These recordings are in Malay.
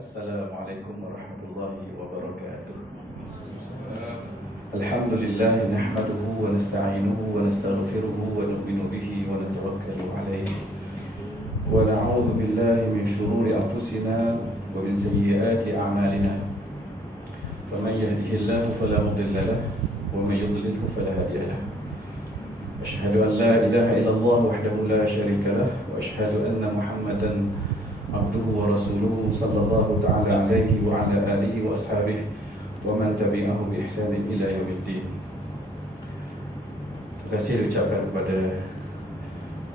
Assalamualaikum warahmatullahi wabarakatuh. Alhamdulillah nahmaduhu wa nasta'inuhu wa nastaghfiruhu wa nu'minu bihi wa natawakkalu alayhi wa na'udzu billahi min shururi anfusina wa min sayyiati a'malina. Faman yahdihillahu fala mudilla lahu wa man yudlilhu fala hadiya lahu. Asyhadu an la ilaha illallah wahdahu la syarika lahu wa asyhadu anna Muhammadan abduhu wa rasuluhu sallallahu ta'ala alaihi wa ala alihi wa ashabihi wa man tabi'ahu bi ihsanin ila yaumiddin. Terima kasih diucapkan kepada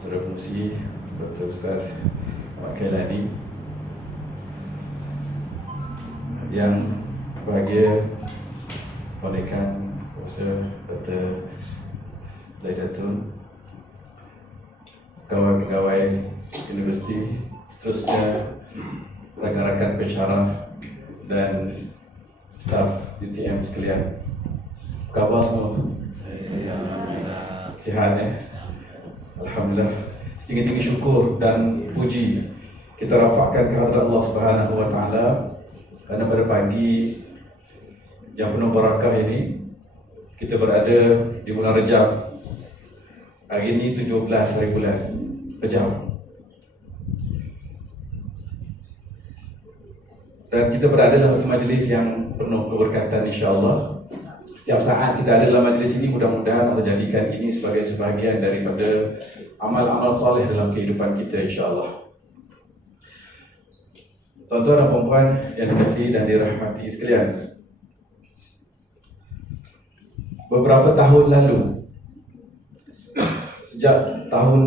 Saudara Pengerusi Dr. Ustaz Ahmad Kailani yang bahagia Wadekan Profesor Dr. Zaidatun, pegawai-pegawai universiti, seterusnya rakan-rakan pensyarah dan staf UTM sekalian. Apa khabar semua? Sihat ya? Alhamdulillah. Setinggi-tinggi syukur dan puji kita rafakkan kehadrat Allah Subhanahu wa taala kerana pada pagi yang penuh barakah ini kita berada di bulan Rejab. Hari ini 17 hari bulan Rejab. Dan kita berada dalam satu majlis yang penuh keberkatan, insya-Allah. Setiap saat kita ada dalam majlis ini, mudah-mudahan Allah jadikan ini sebagai sebahagian daripada amal-amal soleh dalam kehidupan kita, insya-Allah. Tuan-tuan dan puan-puan yang dikasihi dan dirahmati sekalian, beberapa tahun lalu, sejak tahun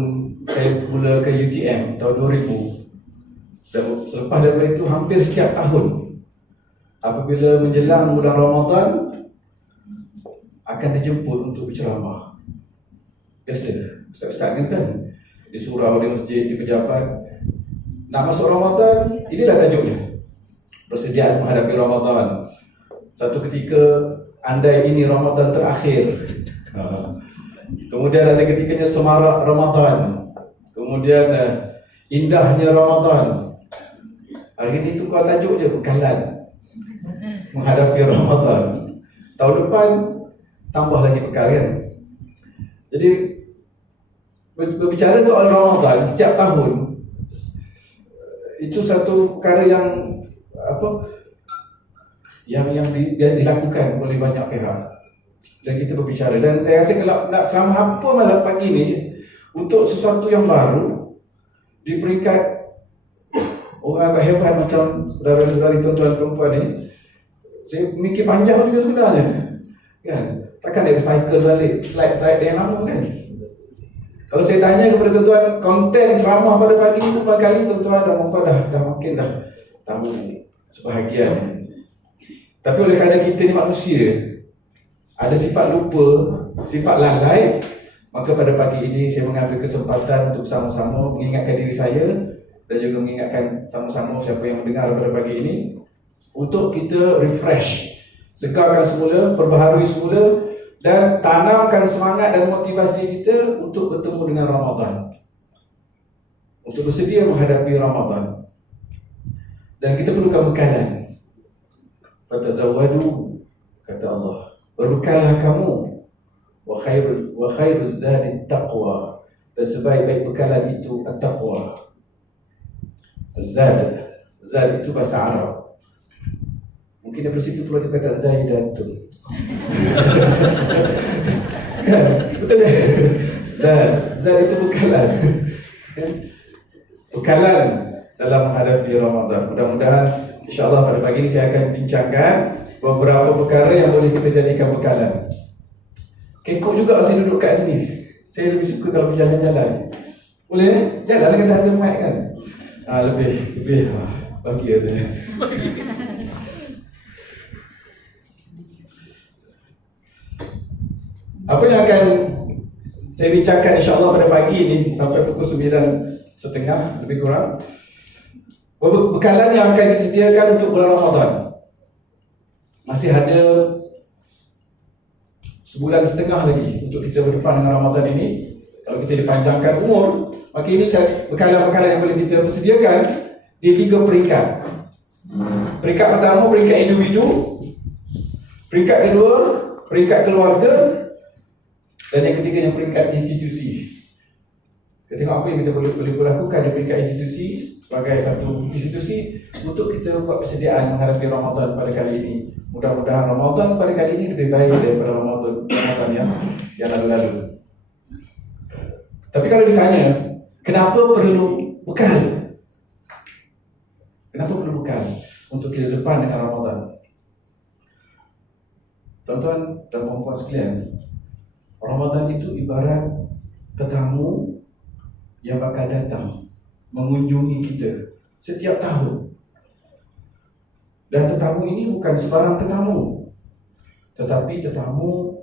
saya mula ke UTM tahun 2000, dan selepas daripada itu hampir setiap tahun apabila menjelang bulan Ramadan akan dijemput untuk berceramah. Biasa ustaz-ustaz kan di surau, di masjid, di pejabat, nak masuk Ramadan, inilah tajuknya, persediaan menghadapi Ramadan. Satu ketika andai ini Ramadan terakhir, kemudian ada ketikanya semarak Ramadan, kemudian indahnya Ramadan. Hari ini tukar tajuk je, bekalan menghadapi Ramadan. Tahun depan tambah lagi bekal kan. Jadi berbicara soal Ramadan setiap tahun, itu satu perkara yang dilakukan oleh banyak pihak. Dan kita berbicara, dan saya rasa kalau nak ceramah apa malam pagi ni untuk sesuatu yang baru di peringkat orang agak hebat macam saudara-saudari, tuan-tuan perempuan ni, saya mikir panjang juga sebenarnya kan. Takkan dia recycle balik slide-slide yang lama kan. Kalau saya tanya kepada tuan-tuan, konten ceramah pada pagi ni berapa kali, tuan-tuan dan perempuan dah mungkin dah tahu sebahagian. Tapi oleh kerana kita ni manusia, ada sifat lupa, sifat lalai, maka pada pagi ini saya mengambil kesempatan untuk sama-sama mengingatkan diri saya dan juga mengingatkan sama-sama siapa yang mendengar pada pagi ini, untuk kita refresh, segarkan semula, perbaharui semula, dan tanamkan semangat dan motivasi kita untuk bertemu dengan Ramadan, untuk bersedia menghadapi Ramadan. Dan kita perlukan bekalan. Fatazawwadu, kata Allah, berbekallah kamu, wa khairuz zadi taqwa, dan sebaik-baik bekalan itu at-taqwa. Zad itu bahasa Arab. Mungkin dari situ perlu kata Zaidatun. Betul ya? Zad itu bekalan. Bekalan dalam menghadapi Ramadan. Mudah-mudahan insya-Allah pada pagi ini saya akan bincangkan beberapa perkara yang boleh kita jadikan bekalan. Kekok juga saya duduk kat sini. Saya lebih suka kalau berjalan-jalan. Boleh? Jalan dengan ada mic kan? Lebih bagi aja. Apa yang akan saya bincangkan insya-Allah pada pagi ini sampai pukul 9.30 lebih kurang, bekalan yang akan disediakan untuk bulan Ramadan. Masih ada sebulan setengah lagi untuk kita berdepan dengan Ramadan ini. Kalau kita dipanjangkan umur, maka ini bekalan-bekalan yang boleh kita persediakan di 3 peringkat. Peringkat pertama, peringkat individu. Peringkat kedua, peringkat keluarga. Dan yang ketiga, yang peringkat institusi. Kita tengok apa yang kita boleh lakukan di peringkat institusi sebagai satu institusi untuk kita buat persediaan menghadapi Ramadan pada kali ini. Mudah-mudahan Ramadan pada kali ini lebih baik daripada Ramadan yang lalu-lalu. Tapi kalau ditanya, kenapa perlu bekal? Kenapa perlu bekal untuk kita depan dengan Ramadan? Tuan-tuan dan puan-puan sekalian, Ramadan itu ibarat tetamu yang bakal datang mengunjungi kita setiap tahun. Dan tetamu ini bukan sebarang tetamu, tetapi tetamu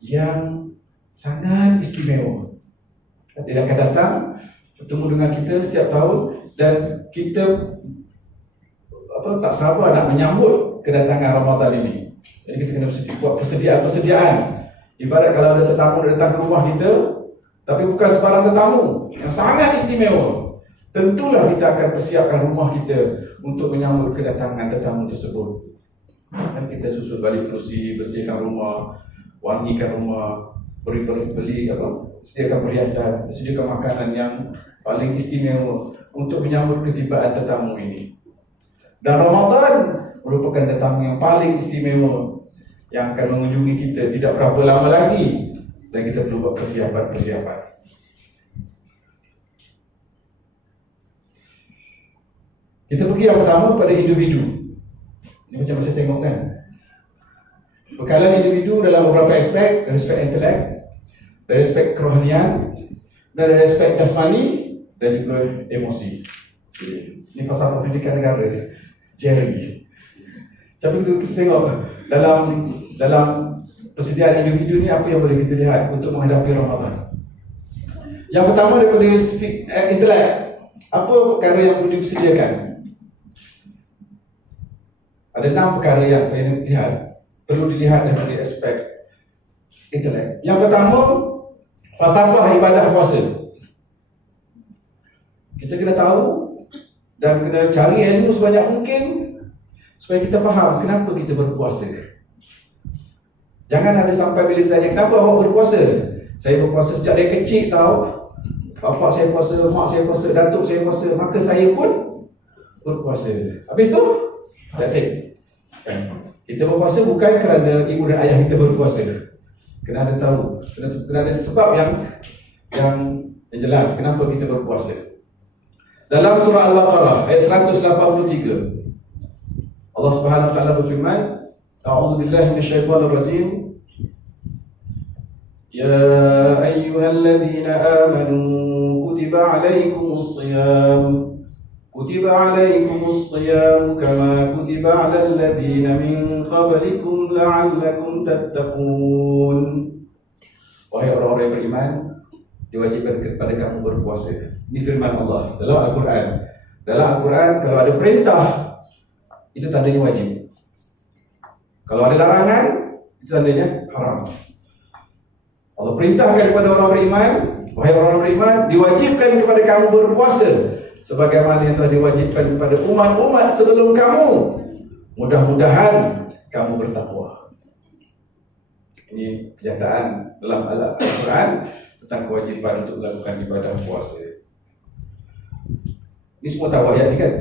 yang sangat istimewa. Dia akan datang bertemu dengan kita setiap tahun, dan kita tak sabar nak menyambut kedatangan Ramadan ini. Jadi kita kena buat persediaan. Ibarat kalau ada tetamu datang ke rumah kita, tapi bukan sebarang tetamu yang sangat istimewa, tentulah kita akan persiapkan rumah kita untuk menyambut kedatangan tetamu tersebut. Dan kita susun balik kerusi, bersihkan rumah, wangikan rumah, sediakan perhiasan, sediakan makanan yang paling istimewa untuk menyambut ketibaan tetamu ini. Dan Ramadan merupakan tetamu yang paling istimewa yang akan mengunjungi kita tidak berapa lama lagi, dan kita perlu buat persiapan. Kita pergi yang pertama pada individu. Ini macam saya tengok kan, bekalan individu dalam beberapa aspek, dari aspek intelek, dari aspek kerohanian, dan dari aspek jasmani, dan juga emosi. Ini pasal pendidikan negara, Jerry. Tapi kita tengok dalam persediaan individu ni apa yang boleh kita lihat untuk menghadapi Ramadan. Yang pertama daripada intelek, apa perkara yang perlu disediakan? Ada 6 perkara yang saya lihat perlu dilihat dari aspek intelek. Yang pertama, falsafah ibadah puasa. Kita kena tahu dan kena cari ilmu sebanyak mungkin supaya kita faham kenapa kita berpuasa. Jangan ada sampai bila ditanya, kenapa awak berpuasa? Saya berpuasa sejak dari kecil tahu. Bapak saya puasa, mak saya puasa, datuk saya puasa, maka saya pun berpuasa. Habis tu, that's it. Kita berpuasa bukan kerana ibu dan ayah kita berpuasa. Kena ada tahu, kena ada sebab yang jelas kenapa kita berpuasa. Dalam surah Al-Baqarah ayat 183, Allah Subhanahu wa taala berfirman, A'udzu billahi minasyaitonir rajim. Ya ayyuhalladzina amanu kutiba 'alaikumus shiyam kama kutiba 'alal ladzina min qablikum la'allakum tattaqun. Wahai orang-orang yang beriman, diwajibkan kepada kamu berpuasa. Ini firman Allah dalam Al-Quran. Dalam Al-Quran kalau ada perintah, itu tandanya wajib. Kalau ada larangan, itu tandanya haram. Allah perintahkan kepada orang beriman, wahai orang beriman, diwajibkan kepada kamu berpuasa sebagaimana yang telah diwajibkan kepada umat-umat sebelum kamu. Mudah-mudahan kamu bertakwa. Ini kenyataan dalam Al-Quran tentang kewajiban untuk melakukan ibadah puasa. Ini semua tahu ayat ni kan?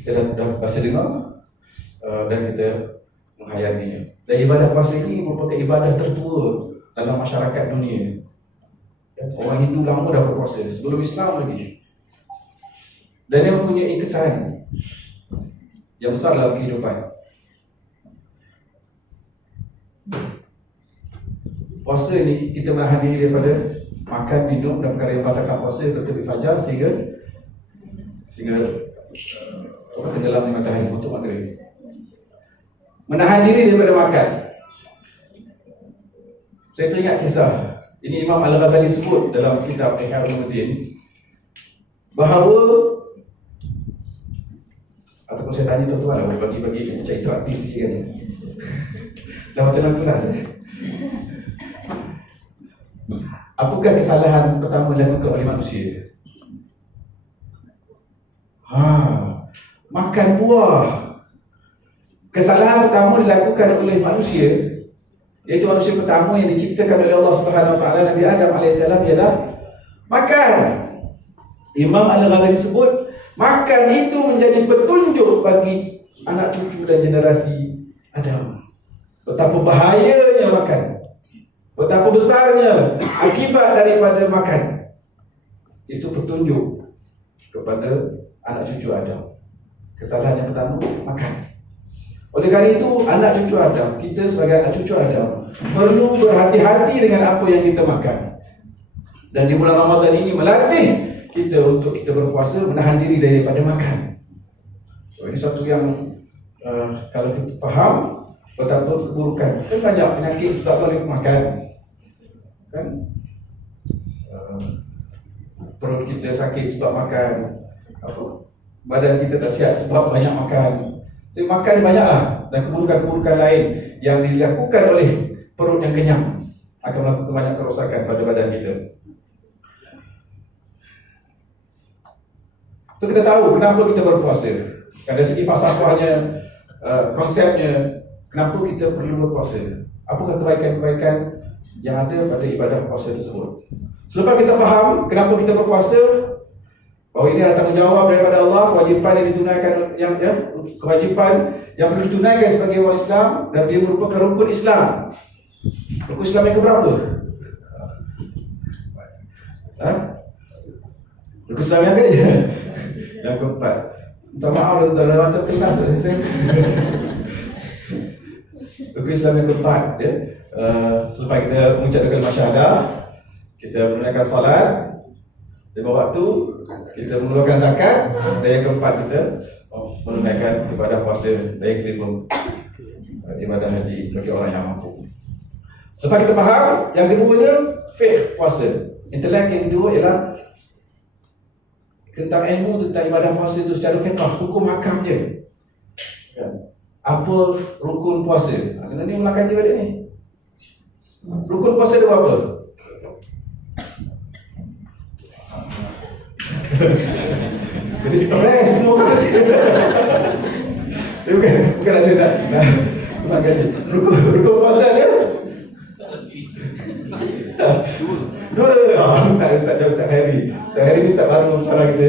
Kita dah baca dengar dan kita menghayatinya. Dan ibadah puasa ini merupakan ibadah tertua dalam masyarakat dunia. Orang Hindu lama dah berpuasa, sebelum Islam lagi. Dan dia mempunyai kesan yang besar dalam kehidupan. Puasa ini kita menahan diri daripada makan, minum dan perkara yang batalkan puasa ke terbit fajar sehingga tenggelam di matahari untuk maghrib. Menahan diri daripada makan. Saya teringat kisah, ini Imam Al-Ghazali sebut dalam kitab Ihya Ulumuddin, bahawa, ataupun saya tanya tuan-tuan lah, bagi macam interaktif sikit kan. Dah macam dalam kelas Apakah kesalahan pertama dilakukan oleh manusia? makan buah. Kesalahan pertama dilakukan oleh manusia, iaitu manusia pertama yang diciptakan oleh Allah Subhanahu Wa Taala, Nabi Adam alaihissalam, ialah makan. Imam Al-Ghazali sebut, makan itu menjadi petunjuk bagi anak cucu dan generasi Adam. Betapa bahayanya makan, betapa besarnya akibat daripada makan. Itu petunjuk kepada anak cucu Adam. Kesalahan yang pertama, makan. Oleh kerana itu, anak cucu Adam, kita sebagai anak cucu Adam, perlu berhati-hati dengan apa yang kita makan. Dan di bulan Ramadan ini melatih kita untuk kita berpuasa, menahan diri daripada makan. So, ini satu yang kalau kita faham betapa keburukan. Kan banyak penyakit sebab oleh makan. Kan? Perut kita sakit sebab makan. Badan kita tak sihat sebab banyak makan. Jadi makan banyaklah, dan keburukan-keburukan lain yang dilakukan oleh perut yang kenyang akan melakukan banyak kerosakan pada badan kita. So kita tahu kenapa kita berpuasa. Dari segi falsafahnya, konsepnya, kenapa kita perlu berpuasa. Apakah kebaikan-kebaikan yang ada pada ibadah puasa tersebut. Selepas kita faham kenapa kita berpuasa, bahawa ini adalah tanggungjawab daripada Allah, kewajipan yang ditunaikan, kewajipan yang perlu ditunaikan sebagai orang Islam, dan dia merupakan rukun Islam. Rukun Islam yang keberapa? Rukun Islam yang ke? Yang keempat. Minta maaf dalam macam kelas saya. Rukun Islam yang keempat, ya. Selepas kita mengucapkan kalimah syahadah, kita menunaikan salat 5 waktu, kita mengeluarkan zakat, dan yang keempat kita menunaikan ibadah puasa, dan yang kelima ibadah haji bagi orang yang mampu. Selepas kita faham, yang keduanya fiqh puasa. Intelek yang kedua ialah tentang ilmu tentang ibadah puasa itu secara fiqh, hukum hakam je. Apa rukun puasa? Kena ni mulakan je balik ni. Rukun puasa ada berapa? Jadi stres semua kan. Bukan nak saya nak makan je. Rukun puasa dia? Dua. Ustaz Harry. Ustaz Harry ni tak baru cara kita.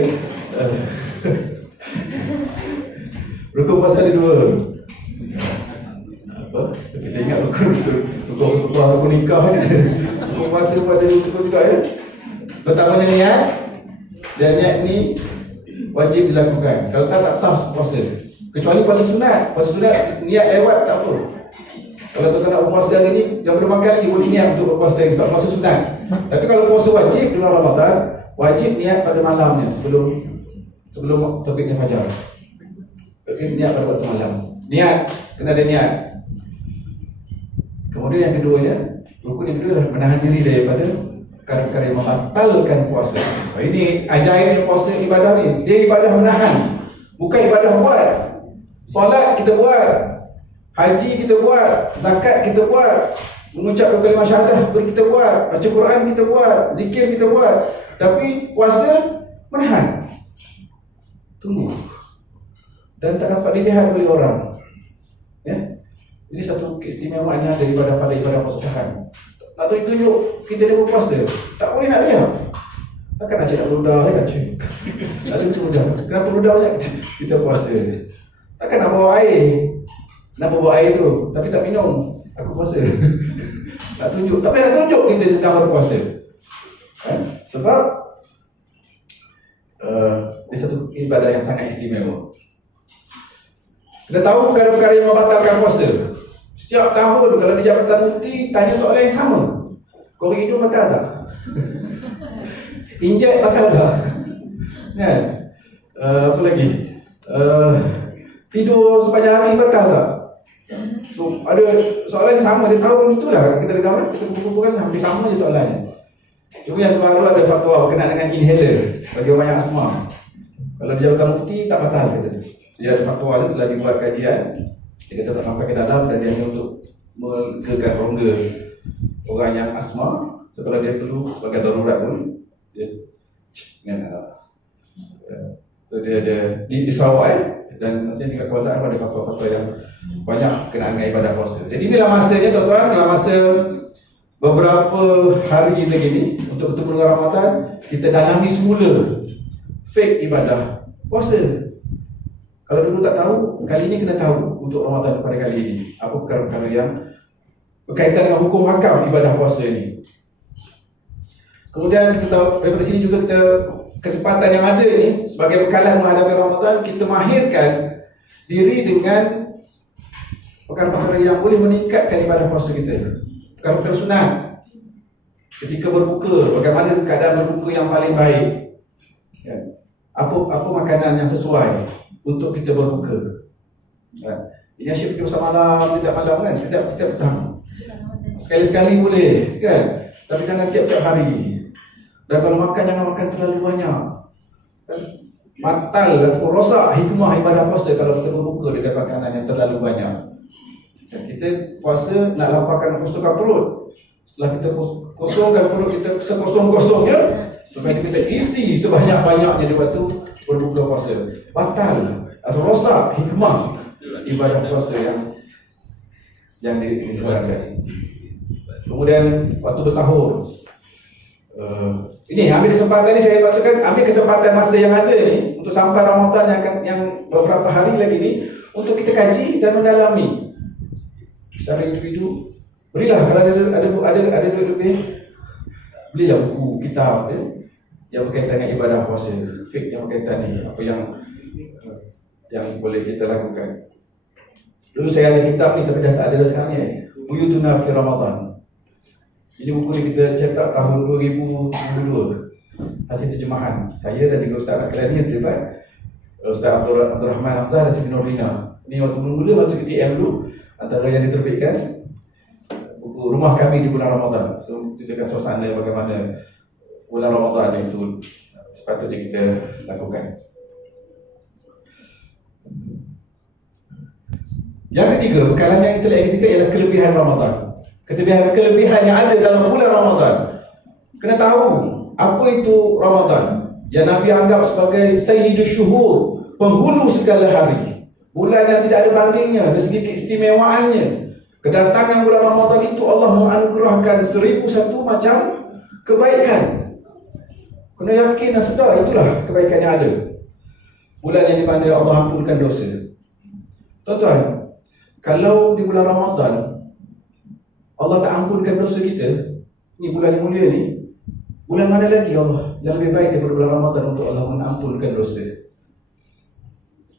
Rukun puasa ada 2. Apa? Kita ingat rukun nikah je. Rukun puasa pun ada rukun juga ya. Pertamanya niat. Dan niat ni wajib dilakukan. Kalau tak sah puasa. Kecuali puasa sunat. Puasa sunat niat lewat tak apa. Kalau tuan nak berpuasa hari ni, jangan boleh makan lagi, boleh niat untuk berpuasa sebab puasa sunat. Tapi kalau puasa wajib di bulan Ramadan, wajib niat pada malamnya sebelum terbitnya fajar. Okay, niat pada waktu malam. Niat, kena ada niat. Kemudian yang keduanya, rukun yang kedua adalah menahan diri daripada perkara-perkara yang membatalkan puasa. Ini ajaibnya puasa ibadah ni. Dia ibadah menahan, bukan ibadah buat. Solat kita buat, haji kita buat, zakat kita buat, mengucap kalimah syahadah kita buat, baca Quran kita buat, zikir kita buat. Tapi puasa menahan, tunggu, dan tak dapat dilihat oleh orang. Ya, ini satu keistimewaannya daripada ibadah puasa tahan. Tak tahu tunjuk kita dia berpuasa, tak boleh nak lihat. Takkan nak cakap nak berudah ya kan? Ada betul berudah. Kenapa berudah banyak kita puasa? Takkan nak bawa air. Nak bawa air tu, tapi tak minum. Aku puasa. Nak tunjuk, tak payah nak tunjuk kita sedang berpuasa. Sebab dia satu ibadah yang sangat istimewa. Kita tahu perkara-perkara yang membatalkan puasa. Setiap tahun kalau di Jabatan Mufti tanya soalan yang sama. Korek hidung batal tak? Injek batal tak? Kan? Apa lagi? Tidur sepanjang hari batal tak? So, ada soalan yang sama. Dia tahu itulah kita dengar, kita kumpulkan hampir sama je soalannya. Cuma yang terbaru ada fatwa berkenaan dengan inhaler bagi orang yang asma. Kalau di Jabatan Mufti tak batal kata. Dia ada fatwa dia setelah dibuat kajian. Dia kata tak sampai ke dalam dan dia hanya untuk melegakan rongga orang yang asma. So kalau dia perlu sebagai darurat pun dia so dia ada di Sarawak Dan maksudnya tingkat kekuasaan ada faktor-faktor yang banyak kenaan dengan ibadah puasa. Jadi inilah masanya tuan-tuan, dalam masa beberapa hari lagi ni untuk bertemu dengan Ramadan, kita dalami semula fake ibadah puasa. Kalau dulu tak tahu, kali ini kena tahu untuk Ramadan pada kali ini apa perkara-perkara yang berkaitan dengan hukum hakam ibadah puasa ini. Kemudian kita tahu daripada sini juga kita kesempatan yang ada ni sebagai bekalan menghadapi Ramadan, kita mahirkan diri dengan perkara-perkara yang boleh meningkatkan ibadah puasa kita. Perkara-perkara sunat. Ketika berbuka, bagaimana keadaan berbuka yang paling baik? Ya. Apa makanan yang sesuai untuk kita berbuka? Ya. Ini asyik kita bersama malam, tidak malam kan? Kita petang. Sekali-sekali boleh kan? Tapi jangan tiap-tiap hari. Dan kalau makan, jangan makan terlalu banyak kan? Batal atau rosak hikmah ibadah puasa kalau kita berbuka dengan makanan yang terlalu banyak. Dan kita puasa nak lapangkan, kosongkan perut. Setelah kita kosongkan perut kita sekosong-kosongnya, supaya kita isi sebanyak-banyaknya di waktu berbuka puasa. Batal atau rosak hikmah ibadah puasa yang disarankan. Kemudian waktu bersahur, ini ambil kesempatan ni, saya maksudkan ambil kesempatan masa yang ada ni untuk sampai Ramadan yang beberapa hari lagi ni, untuk kita kaji dan mendalami secara individu. Berilah kalau ada duit lebih, belilah buku kitab yang berkaitan dengan ibadah puasa, fiqh yang berkaitan ni, apa yang boleh kita lakukan. Dulu saya ada kitab ni tapi dah tak ada dah sekarang ni, Buyutuna fi Ramadan. Ini buku ni kita cetak tahun 2022, hasil terjemahan saya dan juga Ustaz Aklani yang terlibat, Ustaz Abdul Rahman Hamzah dan Siti Nurlina. Ini waktu mula masuk ke TM dulu, antara yang diterbitkan buku Rumah Kami di Bulan Ramadan. So kita akan suasana bagaimana bulan Ramadan itu sepatutnya kita lakukan. Yang ketiga, bekalan yang ketiga ialah kelebihan Ramadan. Kelebihan yang ada dalam bulan Ramadan. Kena tahu apa itu Ramadan yang Nabi anggap sebagai Sayyidus Syuhur, penghulu segala hari. Bulan yang tidak ada bandingnya dari segi keistimewaannya. Kedatangan bulan Ramadan itu Allah menganugerahkan 1001 macam kebaikan. Kena yakin dan sedar itulah kebaikan yang ada. Bulan yang di mana Allah ampunkan dosa. Tuan-tuan, kalau di bulan Ramadan Allah tak ampunkan dosa kita, ni bulan yang mulia ni, bulan mana lagi Allah yang lebih baik daripada bulan Ramadan untuk Allah mengampunkan dosa?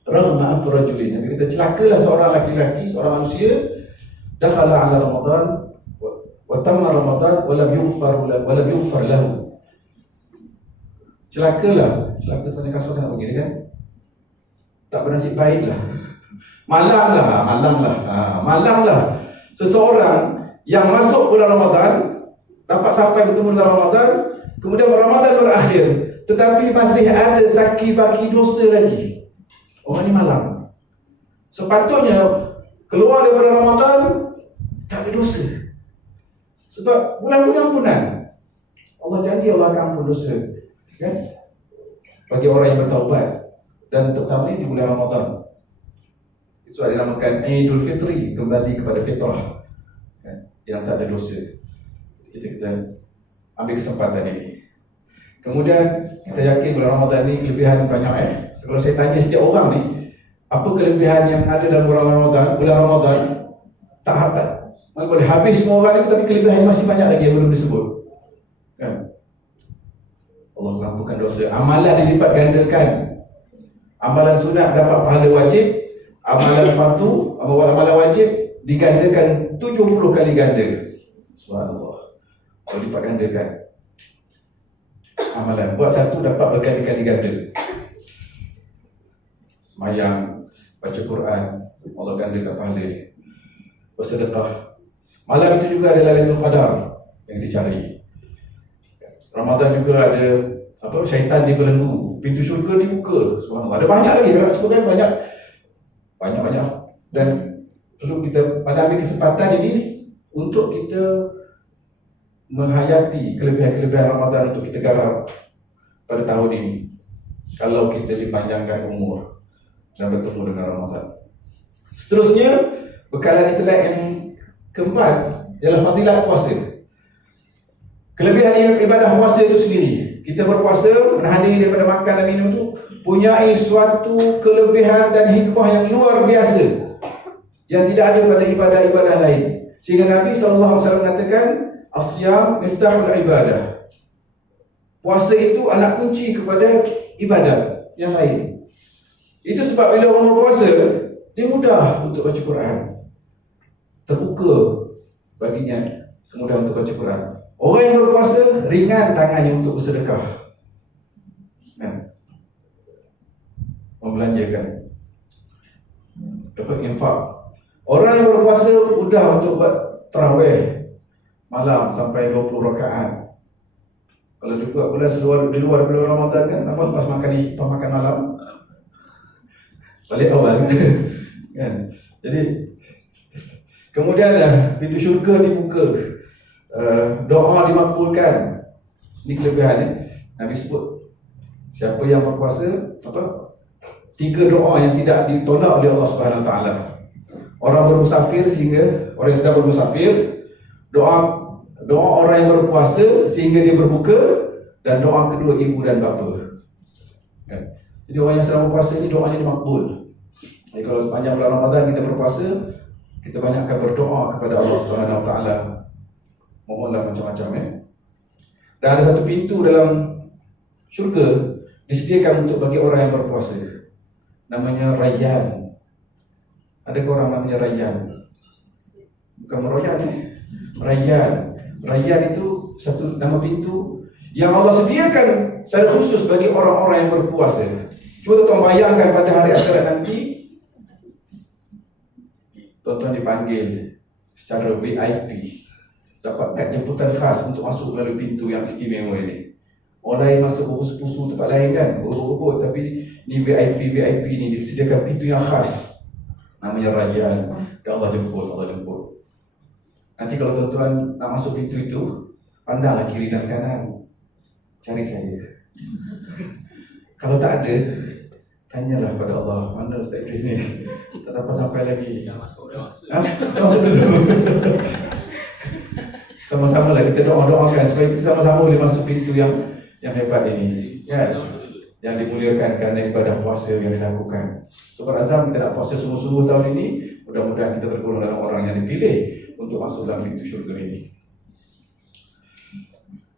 Rahmah rajulin. Nabi kata, celakalah seorang laki-laki, seorang manusia, dakhala ala Ramadan wa tamma Ramadan wa lam yughfar lahu. Celakalah, celaka tu kasar sangat begini kan? Tak bernasib baiklah. Malanglah seseorang yang masuk bulan Ramadan, dapat sampai bertemu dengan Ramadan, kemudian Ramadan berakhir, tetapi masih ada saki baki dosa lagi. Orang ni malang. Sepatutnya keluar daripada Ramadan tak ada dosa. Sebab bulan pengampunan. Allah janji Allah akan ampun dosa, kan? Bagi orang yang bertaubat, dan terutama di bulan Ramadan. Itu adalah dinamakan Idul Fitri, kembali kepada fitrah, kan? Yang tak ada dosa. Kita ambil kesempatan ini. Kemudian kita yakin bulan Ramadan ni kelebihan banyak. Kalau saya tanya setiap orang ni, apa kelebihan yang ada dalam bulan Ramadan, tak boleh habis semua orang ni, tapi kelebihan masih banyak lagi yang belum disebut, kan? Allah mengampunkan dosa, amalan dilipat gandakan. Amalan sunat dapat pahala wajib, amalan fardu, amalan wajib digandakan 70 kali ganda. Subhanallah. Kalau lipat gandakan amalan, buat satu dapat berkali-kali ganda. Semayang, baca Quran, Allah gandakan pahala. Bersedekah. Malam itu juga adalah Lailatul Qadar yang dicari. Ramadan juga ada syaitan dibelenggu, pintu syurga dibuka. Subhanallah. Ada banyak lagi, sebagainya banyak. Dan perlu kita pada ambil kesempatan ini untuk kita menghayati kelebihan-kelebihan Ramadan untuk kita garap pada tahun ini. Kalau kita dipanjangkan umur, dan bertemu dengan Ramadan. Seterusnya, bekalan intelek yang keempat ialah fadilat puasa. Kelebihan ibadah puasa itu sendiri, kita berpuasa, menahan diri daripada makan dan minum itu punyai suatu kelebihan dan hikmah yang luar biasa yang tidak ada pada ibadah-ibadah lain. Sehingga Nabi SAW mengatakan, As-siyam miftahul ibadah. Puasa itu anak kunci kepada ibadah yang lain. Itu sebab bila orang berpuasa, dia mudah untuk baca Quran. Terbuka baginya kemudahan untuk baca Quran. Orang yang berpuasa, ringan tangannya untuk bersedekah, membelanjakan, dapat infak. Orang yang berpuasa mudah untuk buat tarawih malam sampai 20 rakaat. Kalau juga bulan di luar bulan Ramadan kan, apa lepas makan malam balik awal kan. Jadi kemudian pintu syurga dibuka, doa dimakbulkan. Ini kelebihan ni. Nabi sebut siapa yang berpuasa, 3 doa yang tidak ditolak oleh Allah Subhanahu Wa Taala. Orang bermusafir, sehingga orang yang sedang bermusafir, doa orang yang berpuasa sehingga dia berbuka, dan doa kedua ibu dan bapa. Jadi orang yang sedang berpuasa ini doanya dimakbul. Jadi kalau sepanjang bulan Ramadan kita berpuasa, kita banyakkan berdoa kepada Allah Subhanahu Wa Taala, mohonlah macam-macam Dan ada satu pintu dalam syurga disediakan untuk bagi orang yang berpuasa, namanya Rayyan. Adakah orang namanya Rayyan? Bukan Meroyan Rayyan. Rayyan itu satu nama pintu yang Allah sediakan secara khusus bagi orang-orang yang berpuasa. Cuba tuan bayangkan pada hari akhirat nanti, tuan-tuan dipanggil secara VIP, dapatkan jemputan khas untuk masuk melalui pintu yang istimewa ini. Orang lain masuk berpusu-pusu tempat lain kan, berebut, tapi ni VIP ni disediakan pintu yang khas, namanya Rayyan. Dan Allah jemput. Nanti kalau tuan-tuan nak masuk pintu itu, pandanglah kiri dan kanan, cari saya. Kalau tak ada, tanyalah pada Allah, mana Ustaz Idris ni? Tak sampai lagi. Dah masuk dulu. Sama-sama lah kita doakan supaya kita sama-sama boleh masuk pintu yang hebat ini, yang dimuliakan kerana ibadah puasa yang dilakukan. So berazam kita nak puasa sungguh-sungguh tahun ini. Mudah-mudahan kita tergolong dalam orang yang dipilih untuk masuk dalam pintu syurga ini.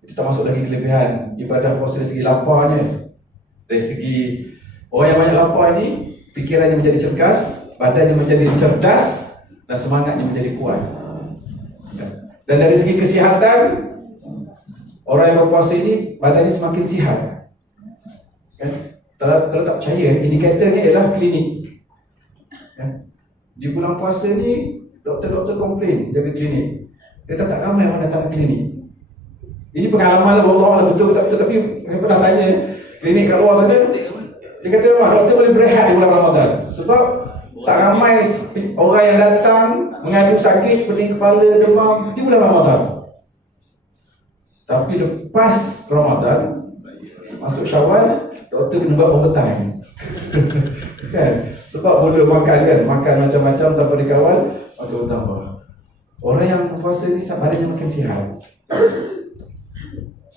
Kita masuk lagi kelebihan ibadah puasa dari segi laparnya. Dari segi orang yang banyak lapar ini, fikirannya menjadi cergas, badannya menjadi cerdas, dan semangatnya menjadi kuat. Dan dari segi kesihatan, orang yang berpuasa ini badannya semakin sihat. Kalau tak percaya, indikatornya ialah klinik. Di bulan puasa ni, doktor-doktor komplain jaga klinik. Dia tak ramai orang datang ke klinik. Ini pengalaman Allah betul tapi saya pernah tanya klinik kat luar sana, dia kata memang doktor boleh berehat di bulan Ramadan sebab tak ramai orang yang datang mengadu sakit, pening kepala, demam di bulan Ramadan. Tapi lepas Ramadan, masuk Syawal, doktor kena buat overtime. Kan? Sebab boleh makan macam-macam tanpa dikawal, maka bertambah. Orang yang berpuasa ni badannya makin sihat.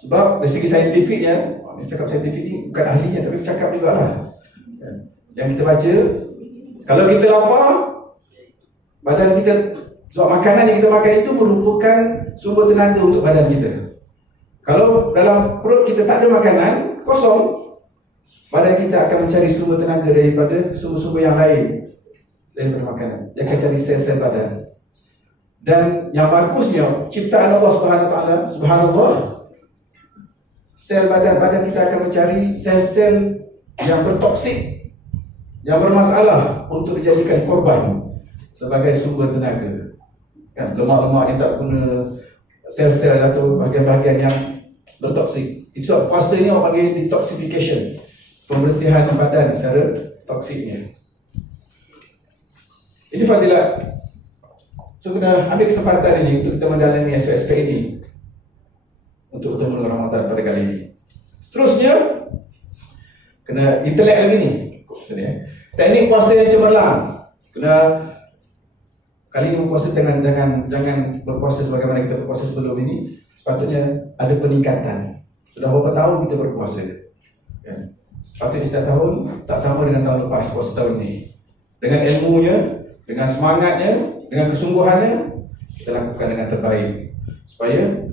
Sebab dari segi saintifiknya, cakap saintifik ni bukan ahlinya tapi cakap jugalah. Yang kita baca, kalau kita lapar, badan kita, sebab makanan yang kita makan itu merupakan sumber tenaga untuk badan kita. Kalau dalam perut kita tak ada makanan, kosong, badan kita akan mencari sumber tenaga daripada sumber-sumber yang lain daripada makanan. Dia akan cari sel-sel badan. Dan yang bagusnya, ciptaan Allah SWT, subhanallah, sel badan kita akan mencari sel-sel yang bertoksik, yang bermasalah untuk dijadikan korban sebagai sumber tenaga. Kan, lemak-lemak yang tak guna, sel-sel atau bahagian-bahagian yang bertoksik. Itu puasa ni orang panggil detoxification, pembersihan badan secara toksiknya. Ini fadilat. So kena ambil kesempatan ini untuk kita mendalami aspek-aspek ini untuk bertemu dengan Ramadan pada kali ini. Seterusnya, kena intelek lagi ni. Teknik puasa yang cemerlang. Kena kali ini berpuasa jangan berpuasa sebagaimana kita berpuasa sebelum ini. Sepatutnya ada peningkatan. Sudah berapa tahun kita berpuasa? Ya. Sepatutnya setiap tahun tak sama dengan tahun lepas puasa tahun ini. Dengan ilmunya, dengan semangatnya, dengan kesungguhannya, kita lakukan dengan terbaik supaya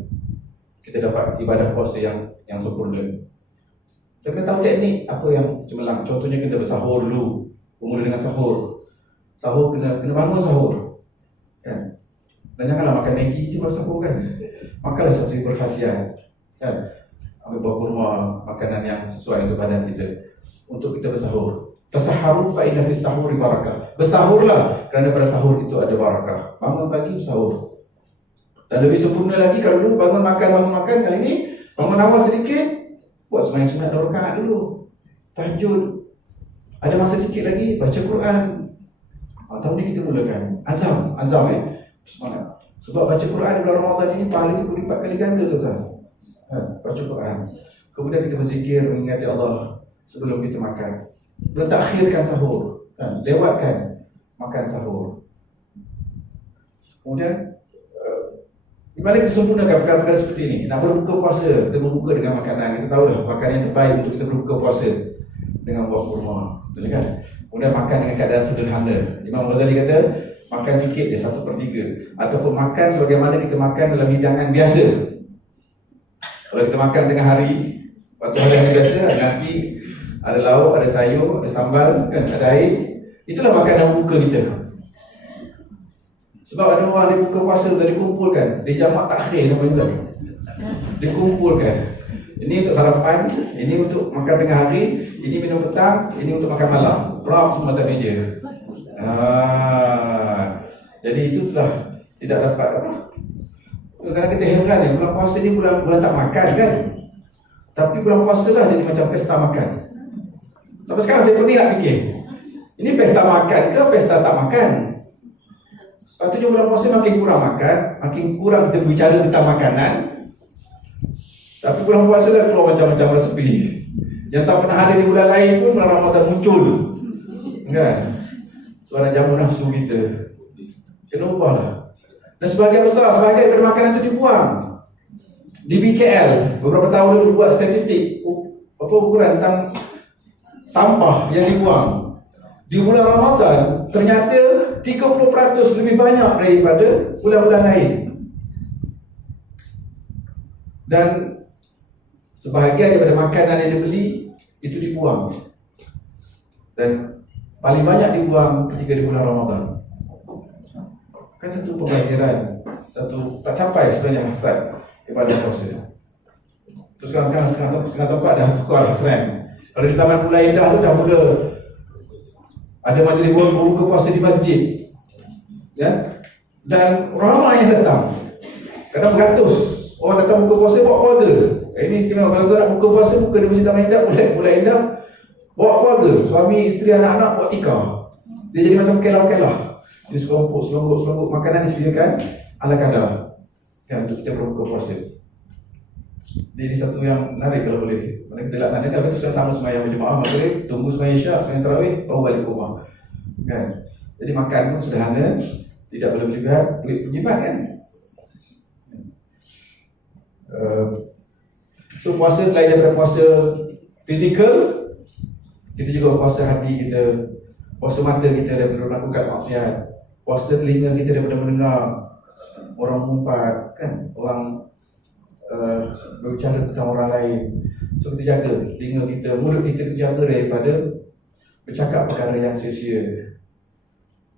kita dapat ibadah puasa yang sempurna. Kita kena tahu teknik apa yang cemerlang. Contohnya kita bersahur dulu. Bermula dengan sahur. Sahur kena bangun sahur. Kan? Dan janganlah makan Maggi je baru sahur kan. Makanlah sesuatu yang berkhasiat. Kan? Ambil buah kurma, makanan yang sesuai untuk badan kita. Untuk kita bersahur. Tasaharu fa inna fis sahuri barakah. Bersahurlah kerana pada sahur itu ada barakah. Bangun pagi bersahur. Dan lebih sempurna lagi kalau dulu bangun makan, kali ini bangun awal sedikit, buat sembahyang sunat 2 rakaat dulu. Tahajud. Ada masa sikit lagi baca Quran. Tahun ni kita mulakan azam semangat. Sebab baca Quran di bulan Ramadan ini pahalanya berlipat kali ganda tuan-tuan. Baca Quran. Kemudian kita berzikir mengingati Allah sebelum kita makan. Belum takhirkan sahur. Lewatkan makan sahur. Kemudian di mana kita sempurnakan perkara-perkara seperti ini. Nak berbuka puasa, kita berbuka dengan makanan. Kita tahu dah makanan yang terbaik untuk kita berbuka puasa dengan buah kurma. Betul kan? Kemudian makan dengan keadaan sederhana. Imam Ghazali kata makan sikit je 1/3. Ataupun makan sebagaimana kita makan dalam hidangan biasa. Kalau kita makan tengah hari, waktu hari biasa, ada nasi, ada lauk, ada sayur, ada sambal, kan, ada air. Itulah makanan buka kita. Sebab ada orang dia buka puasa dah dikumpulkan. Dia jamak takhir nama juga. Dikumpulkan. Ini untuk sarapan, ini untuk makan tengah hari, ini minum petang, ini untuk makan malam. Berapa semua atas meja. Jadi itu sudah tidak dapat apa. Kadang-kadang kita heran ni, bulan puasa ni bulan tak makan kan. Tapi bulan puasa lah jadi macam pesta makan. Sampai sekarang saya pernah nak fikir, ini pesta makan ke pesta tak makan? Sepatutnya bulan puasa makin kurang makan, makin kurang kita berbicara tentang makanan. Tapi bulan puasa dah keluar macam-macam resepi. Yang tak pernah ada di bulan lain pun bulan Ramadan muncul. Kan? Suara jamu nafsu kita. Kena ubahlah. Dan sebahagian besar, sebahagian daripada makanan itu dibuang. Di BKL, beberapa tahun lalu buat statistik apa ukuran tentang sampah yang dibuang. Di bulan Ramadan, ternyata 30% lebih banyak daripada bulan-bulan lain. Dan sebahagian daripada makanan yang dibeli itu dibuang. Dan paling banyak dibuang ketika di bulan Ramadan. Kan satu pembelajaran, satu tak capai sebenarnya hasad ibadah puasa. Terus sekarang setengah tempat dah tukar trend. Kalau di Taman Pulau Indah tu dah mula ada majlis berbuka puasa di masjid. Ya? Dan ramai yang datang. Kadang beratus orang datang buka puasa bawa keluarga. Ini istimewa. Kalau nak buka puasa, buka di Masjid Taman Indah, Pulau Indah, bawa keluarga, suami, isteri, anak-anak, bawa tikar. Dia jadi macam kelah-kelah. Jadi selompok makanan disediakan ala kadar yang untuk kita berbuka puasa. Jadi satu yang menarik kalau boleh. Mana kita laksanakan, tapi itu sama sembahyang berjemaah maghrib, tunggu sembahyang isyak, sembahyang tarawih, baru balik ke rumah. Kan? Jadi makan pun sederhana, tidak boleh melibat duit penjimat kan. So puasa selain daripada puasa fizikal, kita juga puasa hati kita, puasa mata kita daripada melakukan maksiat, puasa telinga kita daripada mendengar orang mengumpat, kan, orang berbicara tentang orang lain. So kita jaga telinga kita, mulut kita jaga daripada bercakap perkara yang sia-sia,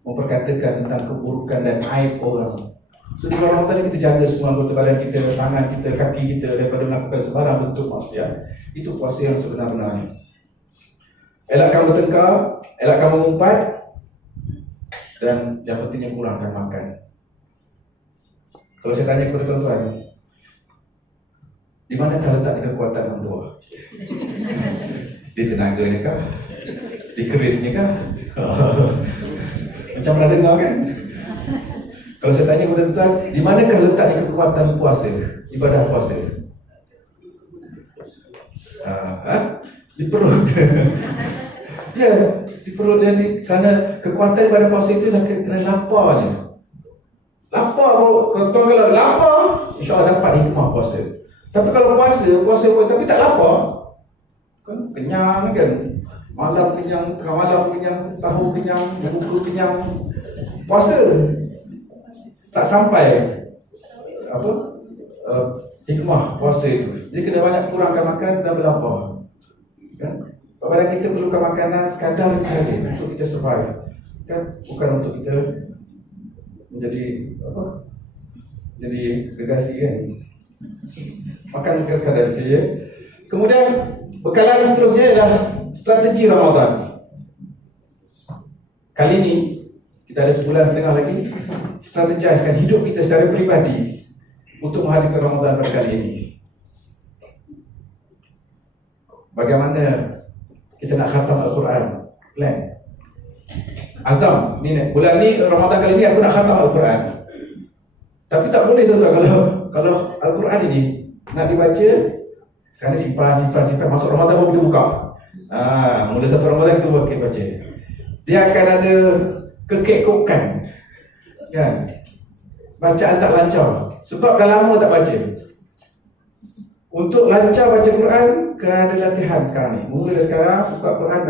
memperkatakan tentang keburukan dan aib orang. So di bulan Ramadan kita jaga semua anggota badan kita, tangan kita, kaki kita daripada melakukan sebarang bentuk maksiat. Itu puasa yang sebenar-benarnya. Elakkan bertengkar, elakkan mengumpat, dan yang pentingnya kurangkan makan. Kalau saya tanya kepada tuan-tuan, di manakah letaknya kekuatan orang tua? Di tenaganya kah? Di kerisnya kah? Macam pernah dengar kan? Kalau saya tanya kepada tuan, di manakah letaknya kekuatan puasa, ibadah puasa? Di perut. Ya, di di perut dia ni, kerana kekuatan daripada puasa itu dah kerana laparnya. Lapar, kalau lapar, insya-Allah dapat hikmah puasa. Tapi kalau puasa pun tapi tak lapar, kan kenyang kan. Malam kenyang, tengah malam kenyang, sahur kenyang, buku kenyang. Puasa tak sampai hikmah puasa itu. Jadi kena banyak kurangkan makan dan berlapar. Kan? Padahal kita perlukan makanan sekadar saja untuk kita survive. Kan? Bukan untuk kita menjadi jadi gegasi kan. Makan kadar saja. Kemudian bekalan seterusnya adalah strategi Ramadan. Kali ini kita ada sebulan setengah lagi strategiskan hidup kita secara peribadi untuk menghadapi Ramadan pada kali ini. Bagaimana kita nak khatam Al-Quran? Plan. Azam, bulan ni Ramadan kali ni aku nak khatam Al-Quran. Tapi tak boleh tuan-tuan kalau Al-Quran ini nak dibaca sekarang simpan masuk Ramadan baru kita buka. Mula 1 Ramadan kita baca. Dia akan ada kekekokan. Kan? Bacaan tak lancar sebab dah lama tak baca. Untuk lancar baca Quran kena ada latihan sekarang ni. Mula sekarang buka Quran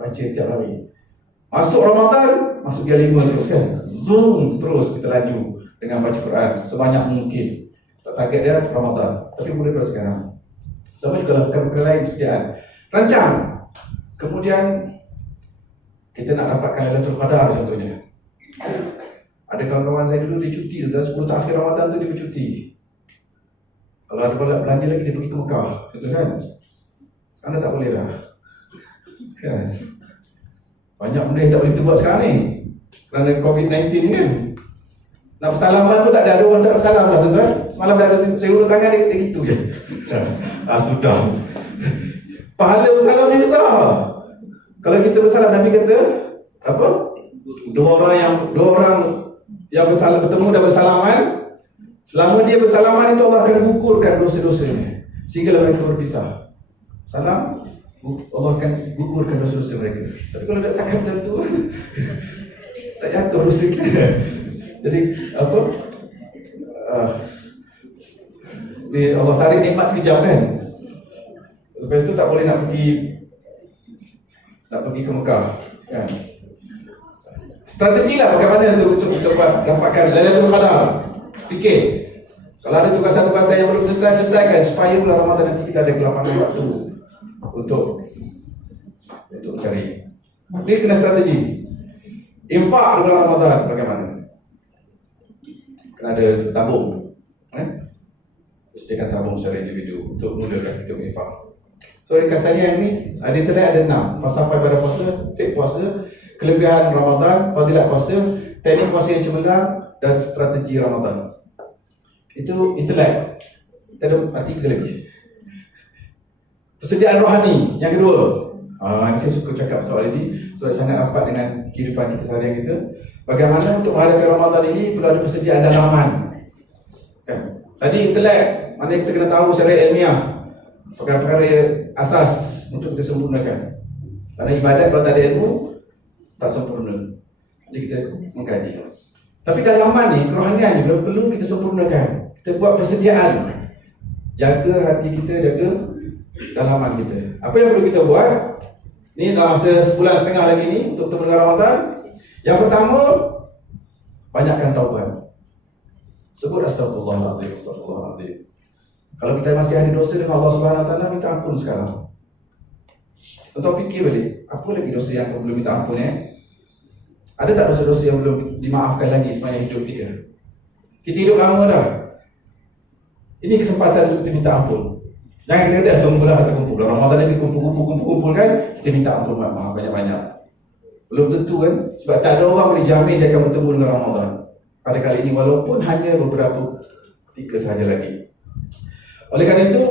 baca tiap hari. Masuk Ramadan, masuk dia 5 terus kan. Zoom terus kita laju dengan baca Quran sebanyak mungkin. Tak target dia Ramadan. Tapi boleh terus sekarang. Sampai kalau perkara lain persediaan. Rancang. Kemudian kita nak dapatkan Lailatul Qadar contohnya. Ada kawan-kawan saya dulu dia cuti tu, 10 akhir Ramadan tu dia bercuti. Kalau ada belanja lagi dia pergi ke Mekah, betul kan? Sekarang tak boleh dah. Kan? Banyak benda yang tak boleh kita buat sekarang ni. Kerana COVID-19 kan. Nak bersalaman tu tak ada orang tak bersalam lah tuan-tuan. Semalam dah ada saya ulur tangan dia gitu je. Sudah. Pahala bersalam ni besar. Kalau kita bersalam, Nabi kata apa? Dua orang yang bersalam bertemu dan bersalaman, selama dia bersalaman itu Allah akan gugurkan dosa-dosanya sehingga mereka berpisah. Salam, Allah akan gugurkan dosa-dosa mereka. Tapi kalau tak takkan macam tu tak jatuh dosa kita. Jadi apa? Allah tarik nikmat sekejap kan. Lepas tu tak boleh nak pergi ke Mekah kan. Strategi lah bagaimana untuk kita dapatkan Lailatul Qadar. Fikir. Kalau ada tugasan-tugasan yang belum selesaikan supaya bulan Ramadan nanti kita ada kelapangan waktu untuk mencari. Ini kena strategi. Infak di bulan Ramadan bagaimana? Kena ada tabung. Sediakan tabung secara individu untuk memudahkan kita berinfak. So ringkasannya ni ada internet ada 6. Falsafah pada puasa, fake puasa, kelebihan Ramadan, fadilat puasa, teknik puasa yang cemerlang dan strategi Ramadan. Itu intelek. Kita ada artikel lagi. Persediaan rohani yang kedua. Saya suka cakap soal ini sebab sangat rapat dengan kehidupan kita seharian kita. Bagaimana untuk menghadapi Ramadan ini perlu ada persediaan dalaman. Kan? Tadi intelek, mana kita kena tahu secara ilmiah perkara-perkara asas untuk kita sempurnakan. Kerana ibadat kalau tak ada ilmu tak sempurna. Jadi kita mengkaji. Tapi dalaman ni, kerohanian ni perlu kita sempurnakan. Kita buat persediaan. Jaga hati kita, jaga dalaman kita. Apa yang perlu kita buat? Ni dalam masa sebulan setengah lagi ni untuk mendengar Ramadan. Yang pertama, banyakkan taubat. Sebut astagfirullahaladzim, astagfirullahaladzim. Kalau kita masih ada dosa dengan Allah Subhanahu Wa Taala, minta ampun sekarang. Tuan fikir balik, apa lagi dosa yang kau belum minta ampun Ada tak dosa-dosa yang belum dimaafkan lagi sepanjang hidup kita? Kita hidup lama dah. Ini kesempatan untuk kita minta ampun. Jangan kita kata tunggulah kumpul. Ramadan nanti kumpul kan, kita minta ampun maaf banyak-banyak. Belum tentu kan, sebab tak ada orang boleh jamin dia akan bertemu dengan Ramadan pada kali ini, walaupun hanya beberapa ketika sahaja lagi. Oleh kerana itu,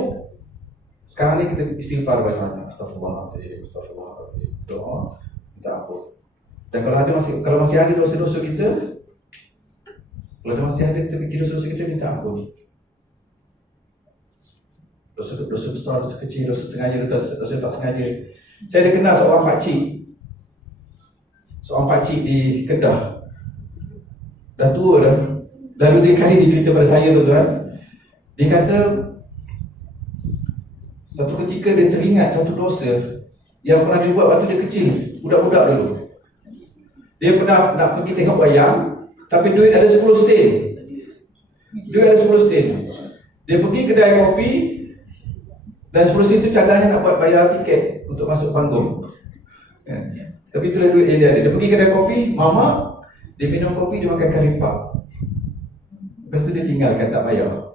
sekarang ni kita istighfar banyak-banyak. Astagfirullahaladzim, astagfirullahaladzim. Doa, minta ampun. Dan kalau masih ada dosa-dosa kita, kita fikir dosa-dosa kita, minta ampun. Dosa besar, dosa kecil, dosa sengaja, dosa tak sengaja. Saya ada kenal seorang pakcik. seorang pakcik di Kedah. Dah tua dah. Lalu dia kali dia cerita pada saya tuan-tuan. Dia kata satu ketika dia teringat satu dosa yang pernah dia buat waktu dia kecil, budak-budak dulu. Dia pernah nak pergi tengok wayang, tapi duit ada 10 sen. Duit ada 10 sen. Dia pergi kedai kopi dan 10 sen itu cadangan nak buat bayar tiket untuk masuk panggung. Ya. Tapi itulah duit yang dia ada. Dia pergi kedai kopi, mamak, dia minum kopi, dia makan karipap. Lepas tu dia tinggalkan, tak bayar.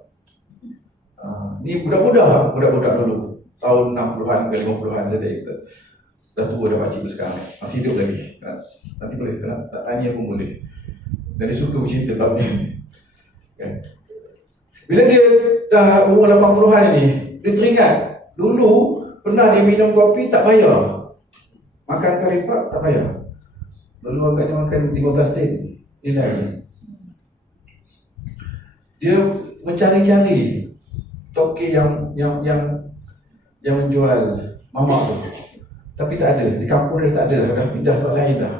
Ni budak-budak dulu, tahun 60-an ke 50-an saja kita. Dah tua dah pakcik tu sekarang, masih hidup lagi. Nanti boleh, kalau tak tanya pun boleh. Dan dia suka bercerita bab ni. Kan? Bila dia dah umur 80-an ni, dia teringat dulu pernah dia minum kopi tak bayar, makan karipap tak bayar. Dulu agaknya makan 15 sen nilai. Dia mencari-cari toke yang menjual mamak tu, tapi tak ada. Di kampung dia tak ada, dah pindah tempat lain dah.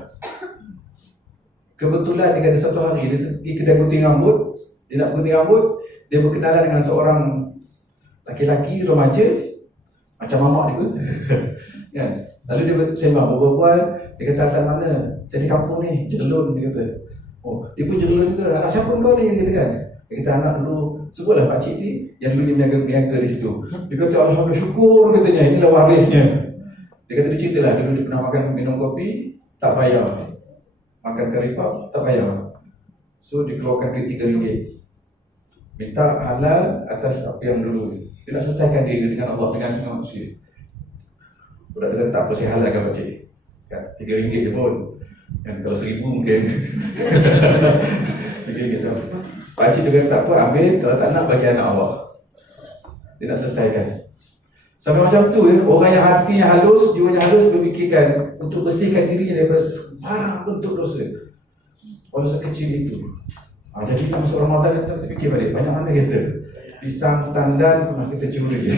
Kebetulan dia kata satu hari dia pergi kedai gunting rambut. Dia nak gunting rambut, dia berkenalan dengan seorang laki-laki remaja macam mamak dia pun. Kan? Lalu dia sembang, berbual. Dia kata asal mana? Saya di kampung ni, Jelun, dia kata. Oh, dia pun Jelun juga. Anak siapa kau ni? Dia kata kan. Dia kata anak dulu, sebutlah pakcik ni yang dulu dia berniaga di situ. Dia kata alhamdulillah syukur katanya, inilah warisnya. Dia kata dia ceritalah dulu dia pernah makan minum kopi tak bayar, makan karipap tak bayar. So dia keluarkan duit RM3, minta halal atas apa yang dulu. Dia nak selesaikan diri dengan Allah, dengan manusia. Budak tu kata tak apa, saya halalkan pakcik. Kan RM3 je pun. Kan kalau RM1,000 mungkin. RM3 tu. Pakcik tu kata tak apa, ambil, kalau tak nak bagi anak Allah. Dia nak selesaikan. Sampai macam tu ya, orang yang hatinya halus, jiwanya halus berfikirkan untuk bersihkan dirinya daripada sebarang bentuk dosa. Dosa kecil itu. Jadi kita masuk Ramadan kita fikir balik, banyak mana kita pisang standar pernah kita curi.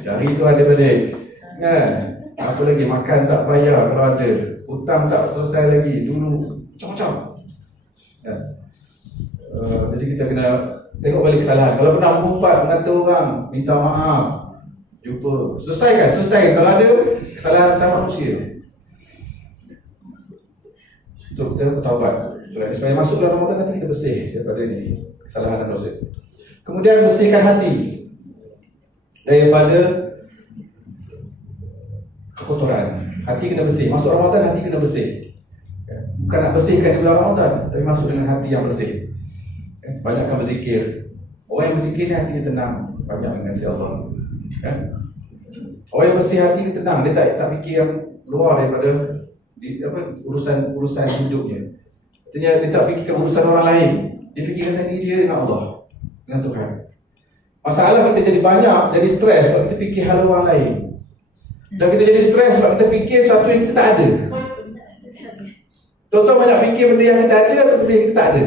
Cari itu ada balik. Kan? Apa lagi, makan tak bayar kalau ada, hutang tak selesai lagi, dulu macam-macam. Kan? Jadi kita kena tengok balik kesalahan. Kalau pernah mengumpat, mengata orang, minta maaf, jumpa, selesaikan. Kalau ada kesalahan sama manusia, untuk kita bertaubat. Supaya masuk dalam Ramadan nanti kita bersih daripada ini kesalahan dan dosa. Kemudian bersihkan hati daripada kekotoran. Hati kena bersih. Masuk Ramadan hati kena bersih. Bukan nak bersihkan di bulan Ramadan, tapi masuk dengan hati yang bersih. Banyakkan berzikir. Orang yang berzikir ni hatinya tenang, banyak dengan Allah. Orang yang bersih hati dia tenang, dia tak fikir yang luar daripada urusan hidupnya. Artinya dia tak fikirkan urusan orang lain, dia fikirkan diri dia dengan Allah, dengan Tuhan. Masalah kita jadi banyak, jadi stres sebab kita fikir hal orang lain. Dan kita jadi stres sebab kita fikir sesuatu yang kita tak ada. Tuan-tuan banyak fikir benda yang kita ada atau benda yang kita tak ada?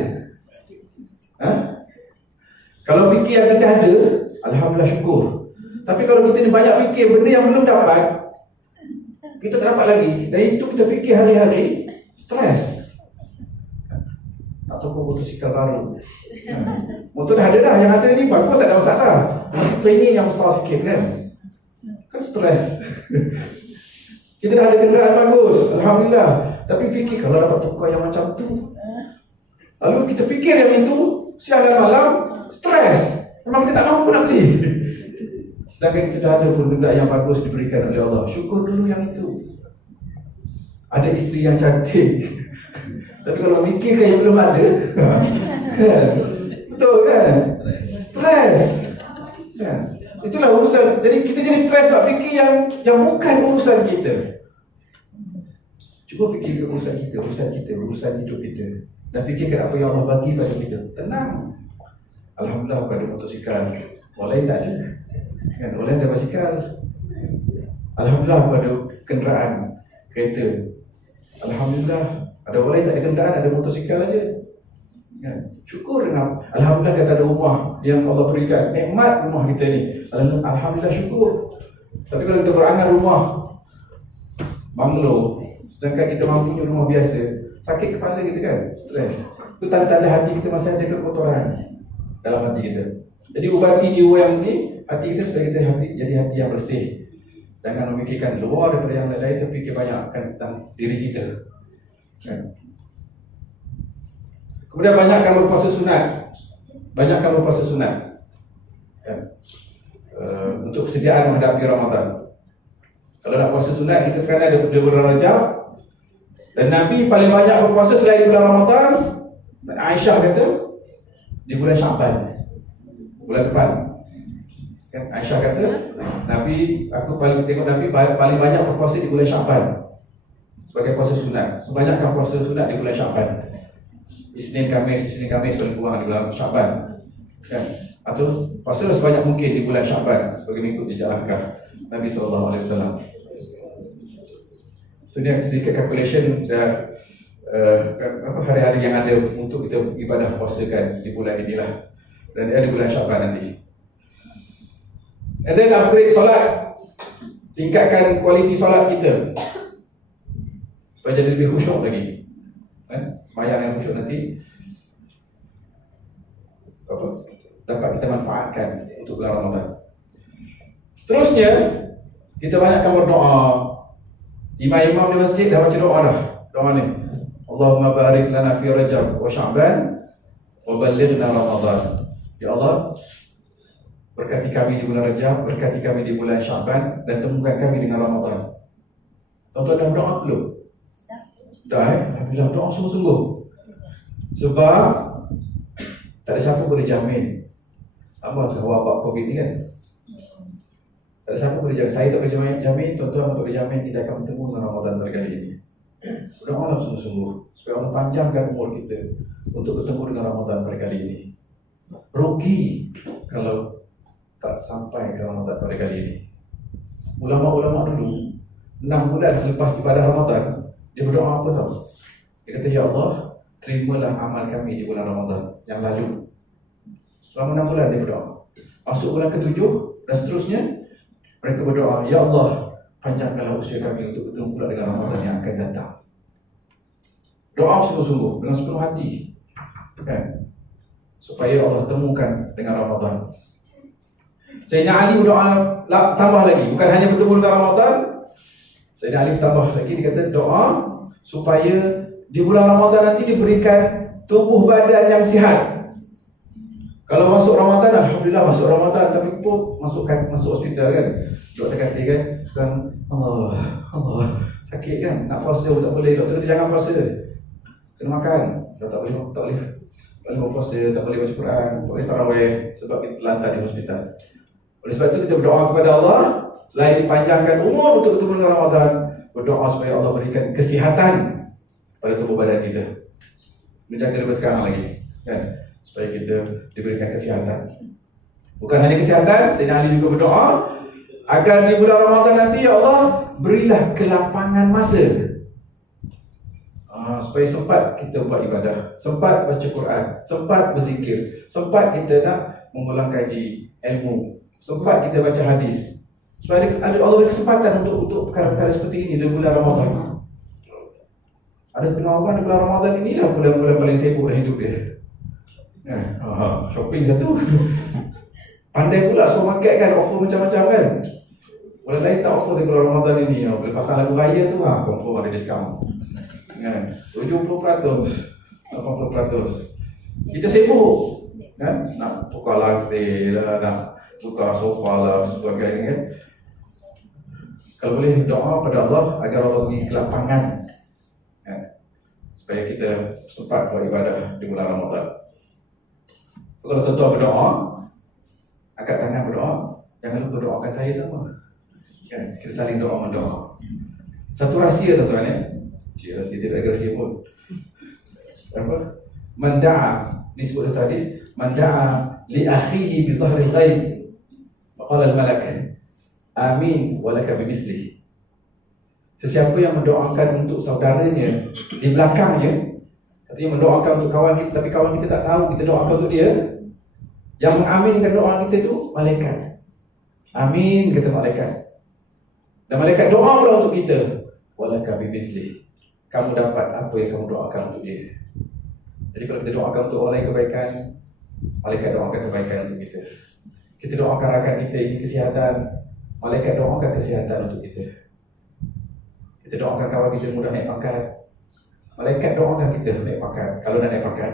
Kalau fikir yang kita ada, alhamdulillah syukur. Tapi kalau kita ni banyak fikir benda yang belum dapat, kita tak dapat lagi, dan itu kita fikir hari-hari, stres. Tak tahu motosikal baru. Motor dah ada dah, yang ada ni bagus, tak ada masalah. Training yang besar sikit kan stres. Kita dah ada kenderaan bagus, alhamdulillah. Tapi fikir kalau dapat tukar yang macam tu, lalu kita fikir yang itu, siang dan malam, stres. Memang kita tak mampu nak beli. Sedangkan kita dah ada pun benda yang bagus diberikan oleh Allah. Syukur dulu yang itu. Ada isteri yang cantik. Tapi kalau fikirkan yang belum ada, kan? Betul kan? Stres. Kan? Itulah urusan. Jadi kita jadi stres sebab fikir yang bukan urusan kita. Cuba fikir urusan kita, urusan hidup kita. Dan fikirkan apa yang Allah bagi pada kita. Tenang. Alhamdulillah aku ada motosikal. Orang lain tak ada. Kan? Orang lain ada basikal. Alhamdulillah aku ada kenderaan, kereta. Alhamdulillah. Ada orang lain tak ada kenderaan, ada motosikal aja. Kan? Syukur dengan alhamdulillah kita ada rumah yang Allah berikan. Nikmat rumah kita ni. Alhamdulillah syukur. Tapi kalau kita berangan rumah banglo Sedangkan kita mampu punya rumah biasa, sakit kepala kita kan, stres. Itu tanda-tanda hati kita masih ada kekotoran dalam hati kita. Jadi ubati jiwa yang ini, hati kita supaya kita jadi hati yang bersih. Jangan memikirkan luar daripada yang lain, tapi fikir banyakkan tentang diri kita. Kan? Kemudian banyakkan berpuasa sunat. Banyakkan berpuasa sunat. Kan? Untuk kesediaan menghadapi Ramadan. Kalau nak puasa sunat, kita sekarang ada di bulan Rajab. Dan Nabi paling banyak berpuasa selain di bulan Ramadan. Aisyah kata di bulan Syaban, bulan depan. Kan Aisyah kata, aku tengok Nabi paling banyak berpuasa di bulan Syaban sebagai puasa sunat. Sebanyakkan puasa sunat di bulan Syaban. Isnin Khamis paling kurang di bulan Syaban. Kan? Atau puasa sebanyak mungkin di bulan Syaban sebagai mengikut jejak langkah Nabi SAW. So ni sedikit calculation saya hari-hari yang ada untuk kita ibadah puasakan di bulan inilah, dan di bulan Syaban nanti. And then upgrade solat, tingkatkan kualiti solat kita supaya jadi lebih khusyuk lagi. Sembahyang yang khusyuk nanti dapat kita manfaatkan untuk bulan Ramadan. Seterusnya, kita banyakkan berdoa. Imam-imam di masjid dah baca doa dah. Doa ni, Allahumma barik lana fi Rajab wa Sya'ban wa ballighna Ramadan. Ya Allah, berkati kami di bulan Rajab, berkati kami di bulan Sya'ban, dan temukan kami dengan Ramadan. Tuan-tuan dah berdoa belum? Dah Alhamdulillah, doa sungguh-sungguh. Sebab tak ada siapa boleh jamin. Apa wabak Covid ni kan? Tak ada siapa boleh jamin. Saya tak boleh jamin, tuan-tuan tak boleh jamin kita akan bertemu dengan Ramadan pada kali ini. Berdoalah sungguh-sungguh supaya Allah panjangkan umur kita untuk bertemu dengan Ramadan pada kali ini. Rugi kalau tak sampai ke Ramadan pada kali ini. Ulama-ulama dulu 6 bulan selepas ibadah Ramadan, dia berdoa apa tahu? Dia kata, ya Allah, terimalah amal kami di bulan Ramadan yang lalu. Selama 6 bulan dia berdoa. Masuk bulan ke-7 dan seterusnya, mereka berdoa, ya Allah, panjangkanlah usia kami untuk bertemu pula dengan Ramadan yang akan datang. Doa sungguh-sungguh dengan sepenuh hati, kan? Supaya Allah temukan dengan Ramadan. Sayyidina Ali berdoa tambah lagi, bukan hanya bertemu dengan Ramadan. Sayyidina Ali tambah lagi, dia kata doa supaya di bulan Ramadan nanti diberikan tubuh badan yang sihat. Kalau masuk Ramadan, Alhamdulillah masuk Ramadan, tapi pun masuk hospital kan, doktor kata kan Allah sakit kan, nak puasa pun tak boleh. Doktor kata jangan puasa, kena makan. Tak boleh berpuasa, tak boleh baca Quran, tak boleh tarawih sebab kita terlantar di hospital. Oleh sebab itu kita berdoa kepada Allah, selain dipanjangkan umur untuk bertemu dengan Ramadan, berdoa supaya Allah berikan kesihatan pada tubuh badan kita. Menjaga daripada sekarang lagi, kan? Supaya kita diberikan kesihatan. Bukan hanya kesihatan, Sayyidina Ali juga berdoa agar di bulan Ramadan nanti, ya Allah, berilah kelapangan masa, supaya sempat kita buat ibadah, sempat baca Quran, sempat berzikir, sempat kita nak mengulang kaji ilmu, sempat kita baca hadis. Supaya Allah beri kesempatan untuk perkara-perkara seperti ini di bulan Ramadan. Ada setengah orang di bulan Ramadan inilah bulan-bulan paling sibuk dalam hidup dia. Shopping satu. Pandai pula supermarket kan, offer macam-macam kan. Bulan lain tak offer di bulan Ramadan ini. Bila pasal lagu raya tu, confirm ada diskaun kan, 70%, 80%. Kita sibuk kan, nak tukar langsir lah, nak tukar sofa lah, sebagainya kan. Kalau boleh doa pada Allah agar Allah beri kelapangan kan, supaya kita sempat beribadah di bulan Ramadan. Kalau tuan-tuan berdoa, angkat tangan berdoa, jangan lupa doakan saya sama kan, kita saling doa mendoa. Satu rahsia tuan-tuan ya, rahsia tidak ada rahsia pun. Apa? Manda'a, ni sebut satu hadis, manda'a li akhihi bi zahril ghaib, faqala al-malak amin walaka bimithlihi. Sesiapa yang mendoakan untuk saudaranya di belakangnya, artinya mendoakan untuk kawan kita tapi kawan kita tak tahu, kita doakan untuk dia, yang mengaminkan doa kita itu malaikat. Amin kata malaikat. Dan malaikat doa pula untuk kita, walaka bimithlihi, kamu dapat apa yang kamu doakan untuk dia. Jadi kalau kita doakan untuk orang lain kebaikan, malaikat doakan kebaikan untuk kita. Kita doakan rakan kita ini kesihatan, malaikat doakan kesihatan untuk kita. Kita doakan kawan kita mudah naik pangkat, malaikat doakan kita naik pangkat, kalau dah naik pangkat.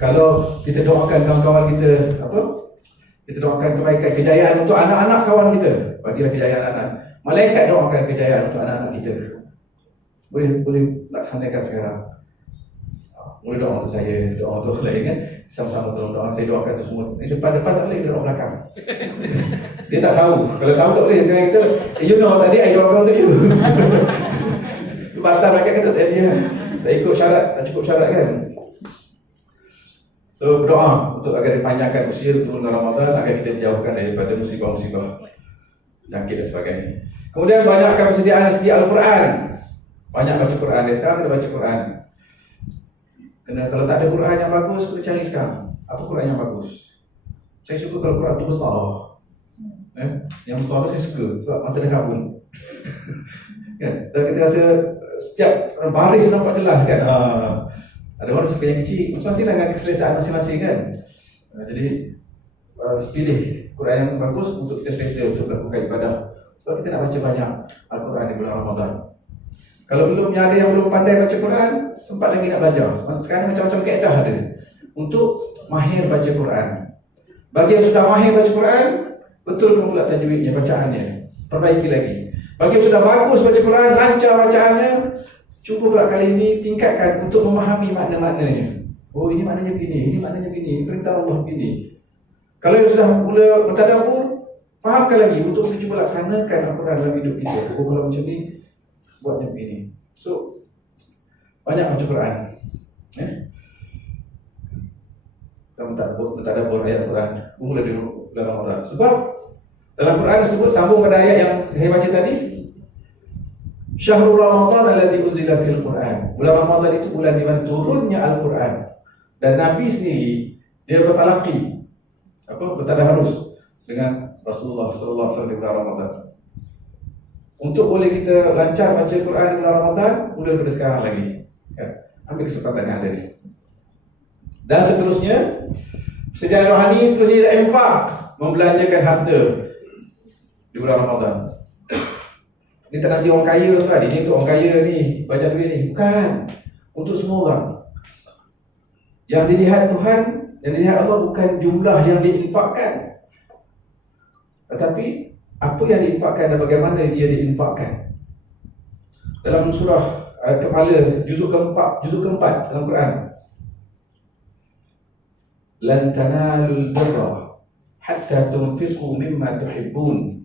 Kalau kita doakan kawan-kawan kita, kita doakan kebaikan, kejayaan untuk anak-anak kawan kita, bagilah kejayaan anak. Malaikat doakan kejayaan untuk anak-anak kita. Boleh laksanakan sekarang. Boleh doa untuk saya, doa untuk orang lain kan. Sama-sama tolong doa. Saya doakan itu semua. Depan tak boleh, doa belakang. Dia tak tahu. Kalau kamu tak boleh, kita, you know tadi I doakan untuk you. Itu batal rakyat kata tadi kan. Tak ikut syarat, tak cukup syarat kan. So berdoa untuk agar dipanjangkan usia turun Ramadan, agar kita dijauhkan daripada musibah-musibah, jangkit dan sebagainya. Kemudian banyakkan persediaan segi Al-Quran. Banyak baca Quran. Sekarang kita baca Quran. Kena kalau tak ada Quran yang bagus, kena cari sekarang. Apa Quran yang bagus? Saya suka kalau Quran tu besar. Yang besar tu saya suka sebab mata dah kabun. Kan? Dan kita rasa setiap baris nampak jelas kan. Ada orang suka yang kecil, masing-masing dengan keselesaan masing-masing kan. Jadi pilih Quran yang bagus untuk kita selesa untuk melakukan ibadah. Sebab kita nak baca banyak Al-Quran di bulan Ramadan. Kalau belum ada yang belum pandai baca Quran, sempat lagi nak belajar. Sekarang macam-macam kaedah ada untuk mahir baca Quran. Bagi yang sudah mahir baca Quran, betulkan pula tajwidnya, bacaannya, perbaiki lagi. Bagi yang sudah bagus baca Quran, lancar bacaannya, cuba pula kali ini tingkatkan untuk memahami makna-maknanya. Oh, ini maknanya begini, ini maknanya begini, perintah Allah begini. Kalau yang sudah mula bertadabbur, fahamkan lagi untuk kita cuba laksanakan Al-Quran dalam hidup kita. Oh, kalau macam ni, buatnya begini. So, banyak baca Quran. Kamu tak ada buat ayat Quran. Mula di bulan Ramadan. Sebab dalam Quran disebut, sambung pada ayat yang saya baca tadi, Syahrul Ramadan alladzi unzila fil Quran. Bulan Ramadan itu bulan di mana turunnya Al-Quran. Dan Nabi sendiri dia bertalaqi, bertadarus dengan Rasulullah sallallahu alaihi wasallam di bulan Ramadan. Untuk boleh kita lancar baca Quran di bulan Ramadan, mula pada sekarang lagi. Kan? Ambil kesempatan yang ada ni. Dan seterusnya, persediaan rohani, seterusnya infak, membelanjakan harta di bulan Ramadan. Kita nanti orang kaya tadi, ni untuk orang kaya ni, banyak duit ni. Bukan. Untuk semua orang. Yang dilihat Tuhan, yang dilihat Allah bukan jumlah yang diinfakkan, tetapi apa yang diinfakkan dan bagaimana dia diinfakkan. Dalam surah Kepala juzuk keempat dalam Quran, lan tanalul birra hatta tunfiqu mimma tuhibbun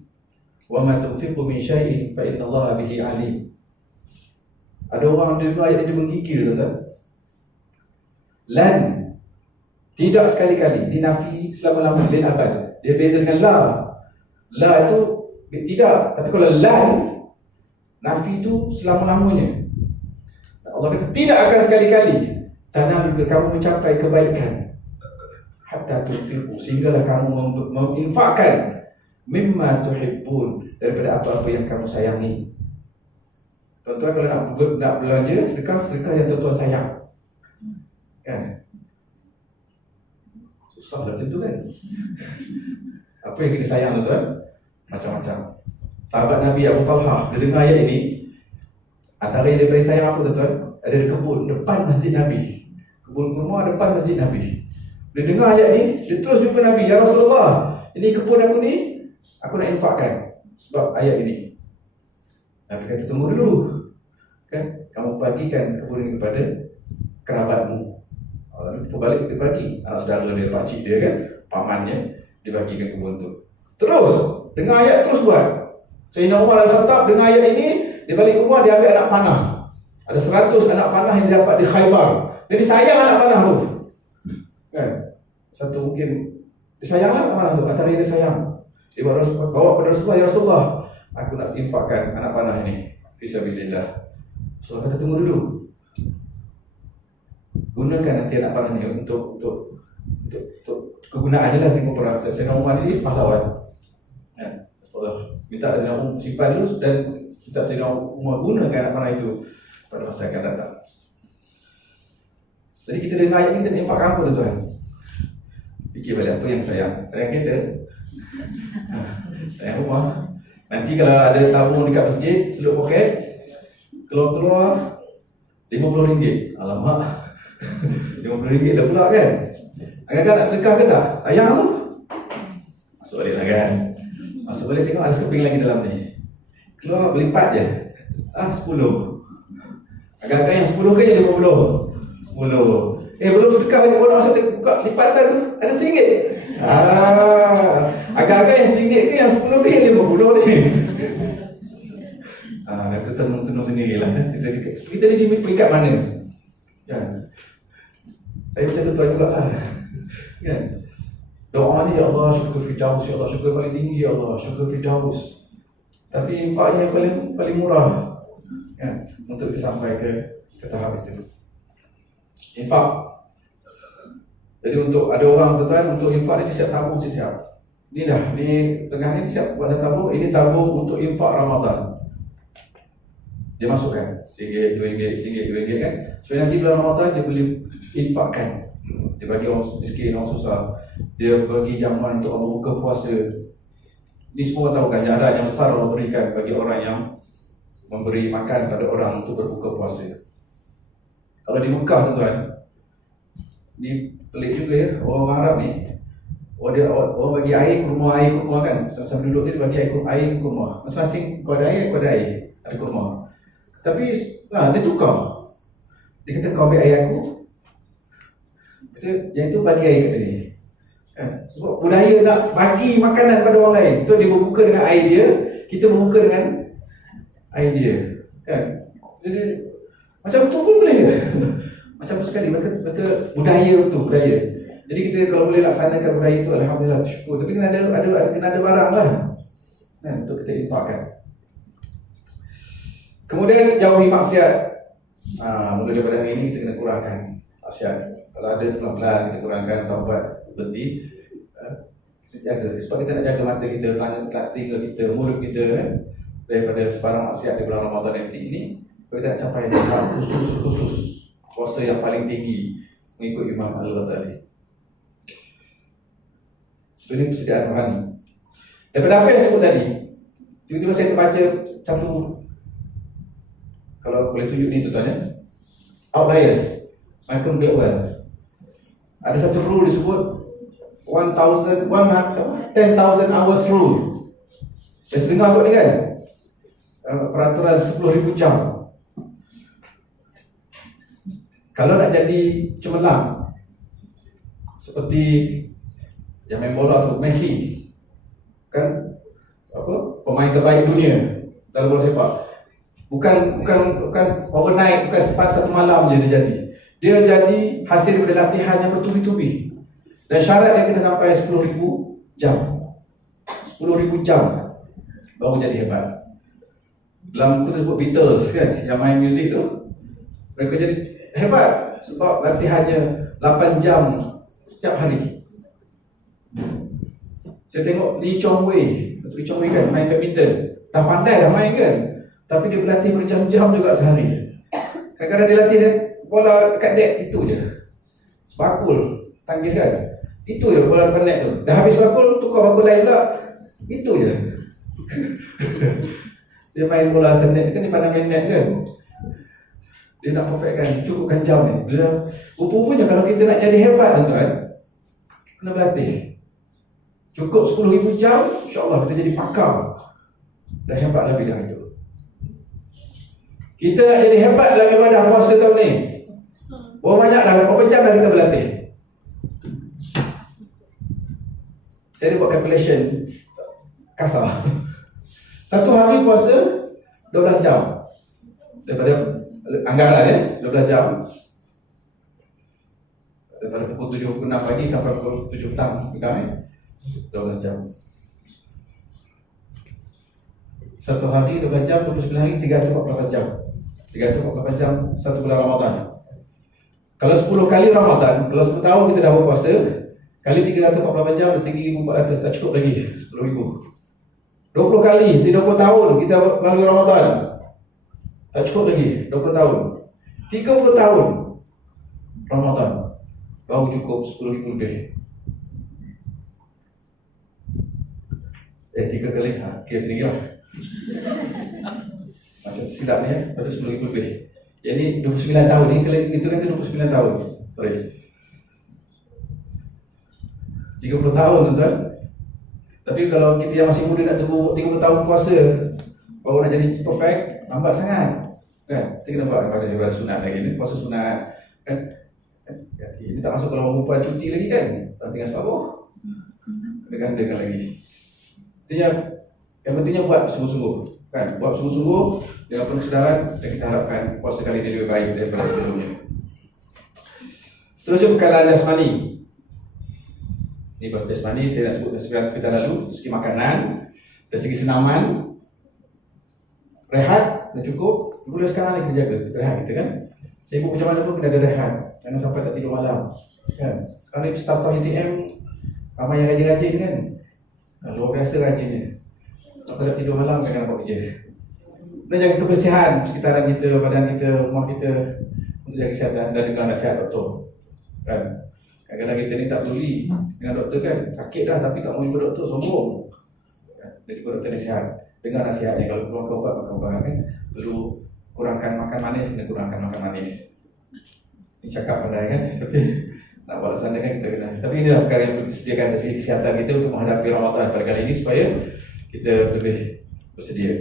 wa ma tunfiqu min syai'in fa innallaha bihi alim. Ada orang di dunia ayat dia menggigil, tuan-tuan. Lan, tidak sekali-kali, dinafi selama-lamanya, lin abad. Dia beza dengan la. La itu tidak, tapi kalau lan, nafi itu selama-lamanya. Allah kata tidak akan sekali-kali tanah kamu mencapai kebaikan hatta tunfiqu, sehinggalah kamu menginfakkan mimma tuhibbun, daripada apa-apa yang kamu sayangi. Tuan-tuan kalau nak belanja, sedekah yang tuan-tuan sayang. Kan? Susah macam tu kan. Apa yang kita sayang tuan-tuan? Macam-macam. Sahabat Nabi Abu Talha, dia dengar ayat ini, antara yang dia paling sayang apa tuan-tuan? Ada di kebun depan masjid Nabi. Kebun kurma depan masjid Nabi. Dia dengar ayat ni, dia terus jumpa Nabi, ya Rasulullah, ini kebun aku ni, aku nak infakkan sebab ayat ini. Nabi kata, tunggu dulu. Kan, kamu bagikan kebun ini kepada kerabatmu. Lalu berbalik dia bagi anak saudara dia, pakcik dia kan, pamannya, dia bagikan kebun tu. Terus dengar ayat, terus buat. Sayyidina Umar Al-Khattab dengar ayat ini, dia balik rumah, dia ambil anak panah. Ada 100 anak panah yang dia dapat di Khaybar. Jadi sayang anak panah tu. Kan? Satu mungkin disayang anak panah tu, antara yang dia sayang. Dia bawa pada Rasulullah, ya Rasulullah, aku nak infakkan anak panah ini fisabilillah. Rasulullah kata, tunggu dulu. Gunakan nanti anak panah ni untuk kegunaannya lah, tengok perang. Sayyidina Umar ni pahlawan. Rasulullah minta Sayyidina Umar simpan dulu dan Kita sedang menggunakan anak panah itu pada masa akan datang. Jadi kita dengar ayat ini, kita infak apa tuan? Fikir balik apa yang sayang kita. Sayang rumah. Nanti kalau ada tabung dekat masjid, seluruh poket, keluar RM50. Alamak, RM50 dah pula kan? Agak-agak nak sedekah ke tak? Sayang tu. Masuk balik lah kan? Masuk balik tengok ada sekeping lagi dalam ni. Keluar berlipat je. 10. Agak-agak yang 10 ke yang 50? 10. Belum sedekah lagi, orang masuk buka lipatan tu ada RM1. Agak-agak yang RM1 ke yang 10 ke yang 50 ni. Kita tenung-tenung sendirilah. Kita ni di peringkat mana? Kan? Saya macam tu tuan juga lah. Kan? Doa ni, ya Allah syukur Firdaus, ya Allah syukur paling tinggi, ya Allah syukur Firdaus. Tapi infaknya yang paling murah, kan? Untuk kita sampai ke tahap itu. Infak. Jadi untuk ada orang tuan, untuk infak ni dia siap tabung siap. Ni dah, ni tengah ni siap buat tabung. Ini tabung untuk infak Ramadan. Dia masukkan RM1, RM2, RM2 kan. So nanti bulan Ramadan dia boleh infakkan. Dia bagi orang miskin, orang susah. Dia bagi jamuan untuk orang buka puasa. Ni semua tahu ganjaran yang besar Allah berikan bagi orang yang memberi makan pada orang untuk berbuka puasa. Kalau di Mekah tuan, ni pelik juga ya, orang Arab ni. Orang bagi air kurma kan. Sama-sama duduk tu dia bagi air kurma. Masing-masing kau ada air, ada kurma. Tapi dia tukar. Dia kata kau ambil air aku, yang itu bagi air kat dia. Kan? Sebab budaya nak bagi makanan pada orang lain. Tu dia berbuka dengan air dia, kita berbuka dengan air dia. Kan? Jadi macam tu pun boleh ke? Macam tu sekali. Mereka budaya betul, budaya. Jadi kita kalau boleh laksanakan budaya itu, alhamdulillah, syukur. Tapi kena ada barang lah. Kan? Untuk kita infakkan. Kemudian jauhi maksiat. Mula daripada hari ini kita kena kurangkan maksiat. Kalau ada pelan-pelan kita kurangkan, taubat, berhenti. Kita jaga. Sebab kita nak jaga mata kita, telinga kita, mulut kita daripada sebarang maksiat di bulan Ramadan nanti ini. Kita nak capai tahap khusus puasa yang paling tinggi mengikut Imam Al-Ghazali. Ini persediaan rohani. Daripada apa yang sebut tadi, tiba-tiba saya terbaca satu, kalau boleh tunjuk ni tuan-tuan ya, outliers, Malcolm Gladwell. Ada satu rule disebut 10,000 hours rule. Saya dengar kot ni kan, peraturan 10,000 jam. Kalau nak jadi cemerlang seperti yang main bola tu, Messi, kan pemain terbaik dunia dalam bola sepak. Bukan overnight, bukan satu malam je dia jadi. Dia jadi hasil daripada latihan yang bertubi-tubi. Dan syarat dia kena sampai 10,000 jam. 10,000 jam baru jadi hebat. Dalam tu disebut Beatles kan, yang main muzik tu, mereka jadi hebat sebab latihannya 8 jam setiap hari. Saya tengok Lee Chong Wei kan main badminton. Dah pandai dah main kan, tapi dia berlatih berjam-jam juga sehari. Kadang-kadang dia latih bola dekat net itu je. Sebakul tangkis kan, itu je bola dekat net tu. Dah habis bakul, tukar bakul lain pula. Itu je. Dia main bola internet kan, dia pandai main net kan. Dia nak perfectkan, cukupkan jam ni. Rupanya kalau kita nak jadi hebat tuan-tuan, kena berlatih. Cukup 10,000 jam, insyaAllah kita jadi pakar dan hebat dalam bidang itu. Kita nak jadi hebat dalam ibadah puasa tahun ni, berapa banyak dah, berapa jam dah kita berlatih? Saya ada buat calculation kasar. Satu hari puasa 12 jam. Daripada anggaran 12 jam. Daripada pukul 7, pukul 6 pagi sampai pukul 7 petang, 12 jam. Satu hari 12 jam, 29 hari 348 jam. 348 jam satu bulan Ramadan. Kalau 10 kali Ramadan, kalau 10 tahun kita dah berpuasa, kali 348 jam 3,400, tak cukup lagi 10,000. 20 kali, 30 tahun kita melalui Ramadan. Tak cukup lagi, 20 tahun. 30 tahun Ramadan baru cukup 10,000 lebih. 3 kali, kira sendiri lah. Macam silap ni patut 10,000 lebih. Yang ni 29 tahun ni, kalau itu kan 29 tahun. Sorry. 30 tahun tuan-tuan. Tapi kalau kita yang masih muda nak tunggu 30 tahun puasa baru nak jadi perfect, lambat sangat. Kan? Kita kena buat pada sunat lagi ni, puasa sunat. Kan? Ini tak masuk kalau perempuan cuti lagi kan? Tak tinggal separuh. Kena gandakan lagi. Yang pentingnya buat sungguh-sungguh. Kan? Buat sungguh-sungguh dengan penuh kesedaran dan kita harapkan puasa kali ini lebih baik daripada sebelumnya. Seterusnya bekalan jasmani. Ini bekalan jasmani saya nak sebut sebentar lalu. Dari segi makanan, dari segi senaman, rehat dah cukup. Mula sekarang ni kena jaga rehat kita kan. Sibuk macam mana pun kena ada rehat. Jangan sampai tak tidur malam. Kan? Sekarang ni staff JTM ramai yang rajin-rajin kan. Luar biasa rajinnya. Sampai tak tidur malam kan nak buat kerja. Kena jaga kebersihan sekitaran kita, badan kita, rumah kita untuk jaga kesihatan dan dengan nasihat doktor. Kan? Kadang-kadang kita ni tak peduli dengan doktor kan. Sakit dah tapi tak mau jumpa doktor, sombong. Kan? Jadi doktor nasihat. Dengar nasihatnya, kalau perlu makan ubat, makan ubat kan. Perlu kurangkan makan manis, kena kurangkan makan manis. Ini cakap pandai kan. Tapi nak buat laksana kan kita kena. Tapi inilah perkara yang perlu disediakan dari segi kesihatan kita untuk menghadapi Ramadan pada kali ini supaya kita lebih bersedia.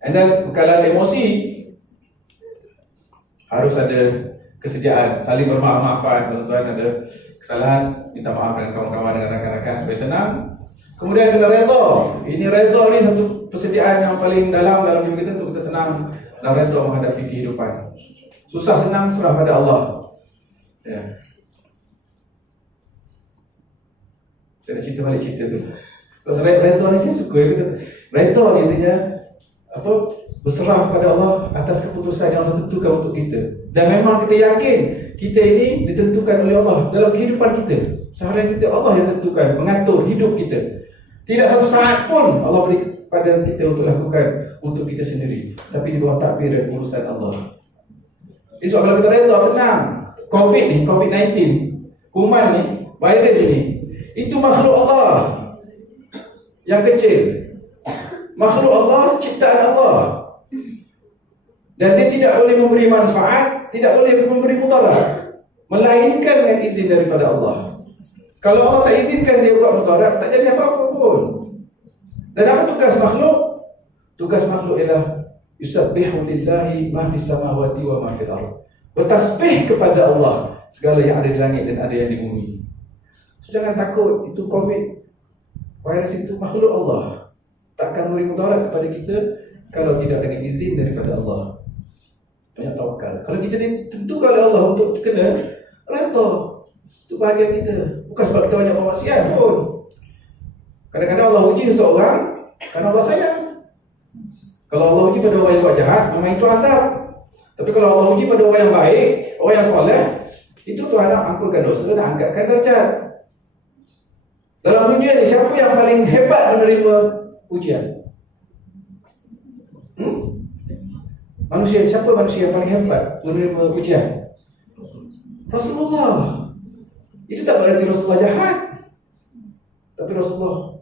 And then bekalan emosi, harus ada kesediaan, saling bermaaf-maafan. Tuan-tuan ada kesalahan, minta maaf dengan kawan-kawan, dengan rakan-rakan supaya tenang. Kemudian kena redha. Ini redha ni satu persediaan yang paling dalam diri kita untuk kita tenang dan redha menghadapi kehidupan. Susah senang serah pada Allah. Ya. Saya nak cerita balik cerita tu. Kalau redha ni saya suka ya. Redha ni artinya apa? Berserah kepada Allah atas keputusan yang Allah tentukan untuk kita. Dan memang kita yakin kita ini ditentukan oleh Allah dalam kehidupan kita. Seharian kita Allah yang tentukan, mengatur hidup kita. Tidak satu saat pun Allah beri pada kita untuk lakukan untuk kita sendiri, tapi di bawah takbir dan urusan Allah. Jadi kalau kita redha, tenang. COVID ni, COVID-19, kuman ni, virus ini, itu makhluk Allah yang kecil. Makhluk Allah, ciptaan Allah. Dan dia tidak boleh memberi manfaat, tidak boleh memberi mudarat, melainkan dengan izin daripada Allah. Kalau Allah tak izinkan dia buat mudarat, tak jadi apa-apa pun. Dan apa tugas makhluk? Tugas makhluk ialah yusabbihu lillahi ma fis samawati wa ma fil ardh. Bertasbih kepada Allah segala yang ada di langit dan ada yang di bumi. So, jangan takut, itu COVID virus itu makhluk Allah. Tak akan memberi mudarat kepada kita kalau tidak dengan izin daripada Allah. Banyak tawakal. Kalau kita ditentukan oleh Allah untuk kena redha, itu bahagian kita. Bukan sebab kita banyak bermaksiat pun. Kadang-kadang Allah uji seseorang kerana Allah sayang. Kalau Allah uji pada orang yang buat jahat, memang itu azab. Tapi kalau Allah uji pada orang yang baik, orang yang soleh, itu Tuhan nak ampunkan dosa dan angkatkan darjat. Dalam dunia ni, siapa yang paling hebat menerima ujian? Manusia, siapa manusia yang paling hebat menerima ujian? Rasulullah. Itu tak berarti Rasulullah jahat. Tapi Rasulullah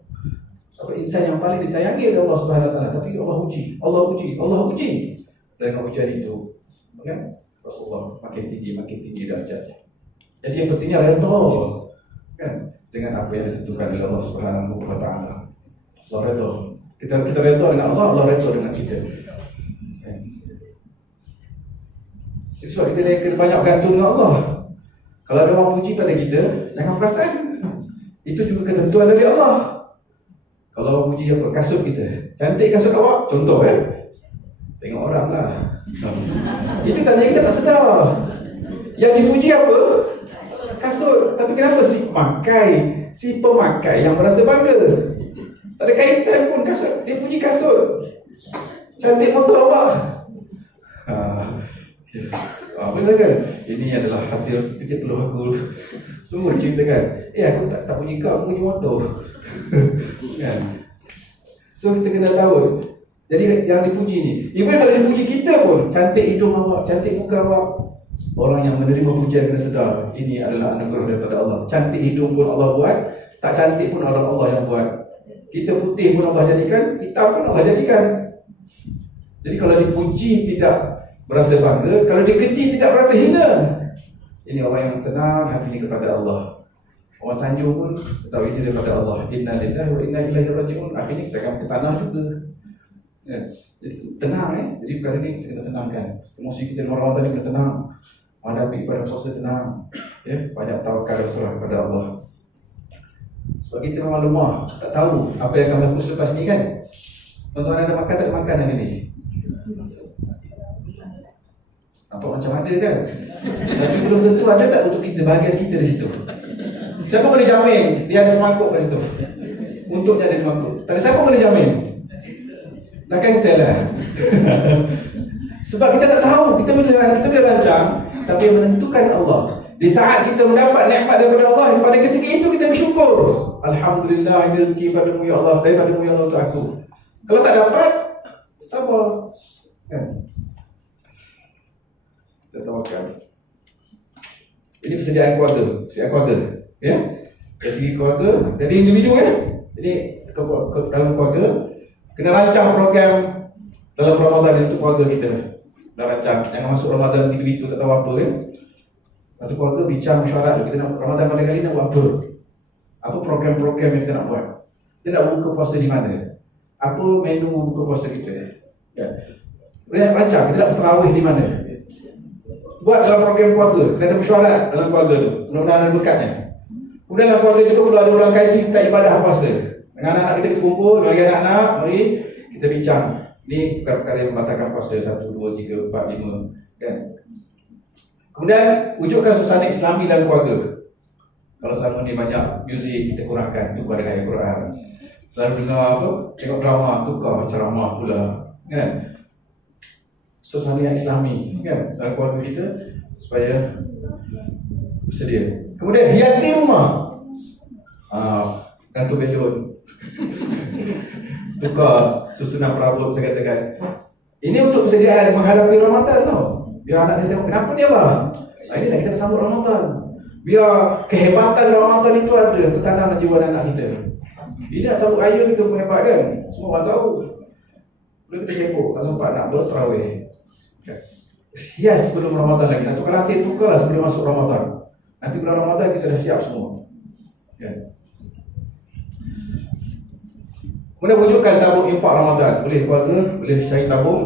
insan yang paling disayangi oleh Allah Subhanahu Wa Taala. Tapi Allah uji dengan ujian itu. Kan? Rasulullah makin tinggi darjatnya. Jadi yang pentingnya redha kan dengan apa yang ditentukan oleh Allah Subhanahu Wa Taala. Allah redha. Kita redha dengan Allah, Allah redha dengan kita. Itu sebab kita kena banyak bergantung dengan Allah. Kalau ada orang puji pada kita, jangan perasan. Itu juga ketentuan dari Allah. Kalau orang puji apa? Kasut kita. Cantik kasut awak? Contoh tengok orang lah. Itu tanya kita tak sedar. Yang dipuji apa? Kasut. Tapi kenapa si pemakai yang merasa bangga? Tak ada kaitan pun kasut. Dia puji kasut. Cantik motor awak. Apa kan? Ini adalah hasil titik peluh aku sungguh ceritakan. Aku tak puji kau, aku puji motor. Kan? So kita kena tahu. Jadi yang dipuji ni, even kalau dipuji kita pun, cantik hidung awak, cantik muka awak, orang yang menerima pujian kena sedar ini adalah anugerah daripada Allah. Cantik hidung pun Allah buat, tak cantik pun Allah yang buat. Kita putih pun Allah jadikan, hitam pun Allah jadikan. Jadi kalau dipuji tidak berasa bangga, kalau dikeji tidak berasa hina. Ini orang yang tenang hatinya kepada Allah. Orang sanjung pun tahu ini daripada Allah. Inna lillahi wa inna ilaihi raji'un. Akhirnya kita akan ke tanah juga. Ya. Jadi tenang Jadi perkara ni kita kena tenangkan. Emosi kita dalam Ramadan ni kena tenang. Menghadapi ibadah puasa tenang. Ya, banyak tawakal berserah kepada Allah. Sebab kita memang lemah, tak tahu apa yang akan berlaku selepas ni kan. Tuan-tuan ada makan tak ada makan hari ni? Nampak macam ada kan? Tapi belum tentu ada tak untuk kita, bahagian kita di situ. Siapa boleh jamin dia ada semangkuk kat situ? Untuknya ada semangkuk. Tak ada siapa boleh jamin. Dah cancel lah. Sebab kita tak tahu, kita boleh rancang, tapi yang menentukan Allah. Di saat kita mendapat nikmat daripada Allah, pada ketika itu kita bersyukur. Alhamdulillah, ini rezeki padamu ya Allah, daripadamu ya Allah untuk aku. Kalau tak dapat, sabar. Kan? Kita tawakal. Ini persediaan keluarga. Ya? Dari segi keluarga, jadi individu ya. Jadi dalam keluarga kena rancang program dalam Ramadan untuk keluarga kita. Dah rancang, jangan masuk Ramadan begitu tak tahu apa ya. Satu keluarga bincang mesyuarat, kita nak Ramadan pada kali nak buat apa? Apa program-program yang kita nak buat? Kita nak buka puasa di mana? Apa menu buka puasa kita? Ya. Rancang, kita nak tarawih di mana? Buat dalam program keluarga, kita ada mesyuarat dalam keluarga tu. Mudah-mudahan ada berkatnya. Kemudian dalam keluarga kita pun ada orang kaji tentang ibadah puasa. Dengan anak-anak kita kumpul, bagi anak-anak, mari kita bincang. Ni perkara-perkara yang membatalkan puasa 1, 2, 3, 4, 5 kan. Kemudian wujudkan suasana Islami dalam keluarga. Kalau selama ni banyak muzik, kita kurangkan, tukar dengan Al-Quran. Selalu dengar apa? Tengok drama, tukar ceramah pula kan. Suasana yang Islami kan dalam keluarga kita supaya bersedia. Kemudian hiasi rumah. Gantung belon. Tukar susunan perabot saya katakan. Ini untuk persediaan menghadapi Ramadan tau. Biar anak kita tengok, kenapa dia bang? Ini tak kita sambut Ramadan. Biar kehebatan Ramadan itu ada tertanam dalam jiwa anak kita. Ini nak sambut raya kita pun hebat kan. Semua orang tahu. Boleh kita sibuk, tak sempat nak berterawih. Hias sebelum Ramadan lagi. Nak tukar nasi, tukarlah sebelum masuk Ramadan. Nanti bulan Ramadan kita dah siap semua. Ya. Kemudian wujudkan tabung infak Ramadan. Boleh keluarga, boleh cari tabung.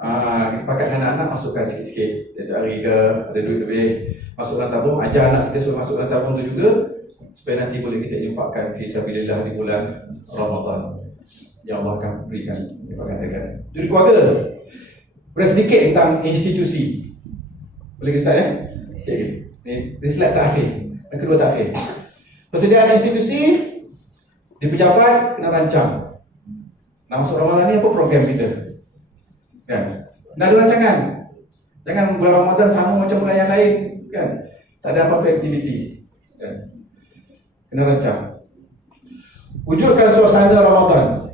Kita pakat dengan anak-anak, masukkan sikit-sikit. Setiap hari ke, ada duit lebih, masukkan tabung. Ajar anak kita supaya masukkan tabung tu juga, supaya nanti boleh kita infakkan fi sabilillah di bulan Ramadan. Yang Allah akan berikan. Jadi keluarga. Boleh sedikit tentang institusi. Boleh ke Ustaz ya? Sikit. Ini slide terakhir. Yang kedua terakhir. Persediaan institusi di pejabat kena rancang. Nak masuk Ramadan ni apa program kita? Kan? Nak ada rancangan. Jangan bulan Ramadan sama macam bulan yang lain, kan? Tak ada apa-apa aktiviti. Kan? Kena rancang. Wujudkan suasana Ramadan.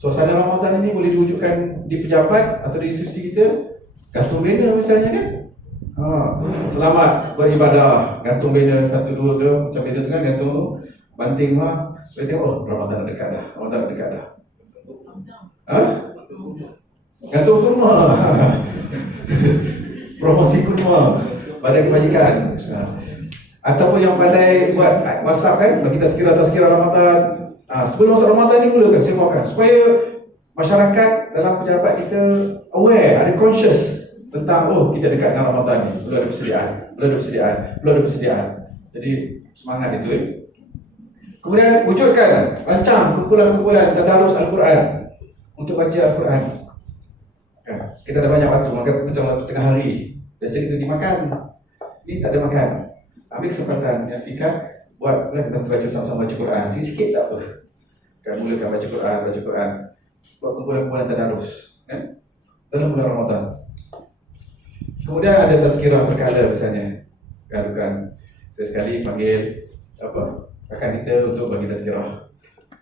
Suasana Ramadan ini boleh diwujudkan di pejabat atau di institusi kita. Gantung banner misalnya kan? Selamat beribadah. Gantung banner 1, 2 ke, macam banner tu kan, gantung tu. Banting mah, saya tengok, Ramadan dekat dah. Ramadan dekat dah. Gantung kurma. Promosi kurma pada kebajikan. Ataupun yang pandai buat WhatsApp kan, bagi tazkirah Ramadan. Sebelum masuk Ramadan ni mulakan, semuakan supaya masyarakat dalam pejabat kita aware, ada conscious tentang kita dekat dengan Ramadan ni. Perlu ada persediaan. Jadi semangat itu Kemudian wujudkan, rancang kumpulan-kumpulan tadarus Al-Quran untuk baca Al-Quran. Kita ada banyak waktu, maka macam waktu tengah hari biasa kita dimakan. Ini tak ada makan. Ambil kesempatan yang singkat, buat kita baca sama-sama baca Quran. Sikit-sikit tak apa. Kan mulakan baca Quran. Buat kumpulan-kumpulan tadarus dalam bulan Ramadan. Kemudian ada tazkirah berkala misalnya. Bukan saya sekali panggil rakan kita untuk bagi tazkirah.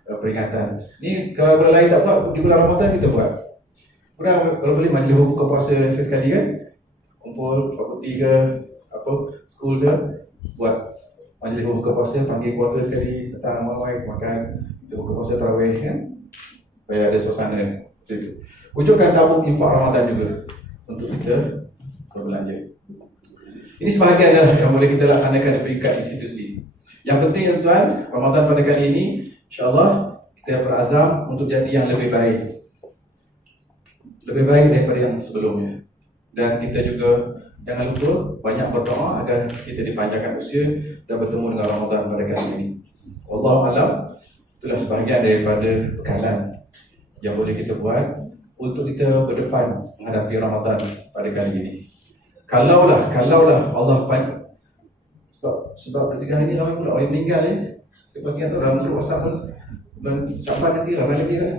peringatan. Ni kalau bulan lain tak buat, di bulan Ramadan kita buat. Kurang kalau boleh majlis buka puasa sekali kan, kumpul fakulti ke apa school ke, buat majlis buka puasa, panggil kuarter sekali, datang ramai makan, kita buka puasa tarawih kan, supaya ada suasana itu. Wujudkan tabung infak Ramadan juga untuk kita berbelanja. Ini sebahagian yang boleh kita laksanakan di peringkat institusi. Yang penting tuan, Ramadan pada kali ini InsyaAllah kita berazam untuk jadi yang lebih baik. Lebih baik daripada yang sebelumnya. Dan kita juga jangan lupa banyak berdoa agar kita dipanjangkan usia dan bertemu dengan Ramadan pada kali ini. Wallahualam, itulah sebahagian daripada bekalan yang boleh kita buat untuk kita berdepan menghadapi Ramadan pada kali ini. Kalaulah Allah sebab bertiga hari ni ramai pula orang meninggal ya. Seperti kata dalam grup WhatsApp pun Syaban nanti ramai lebih kan.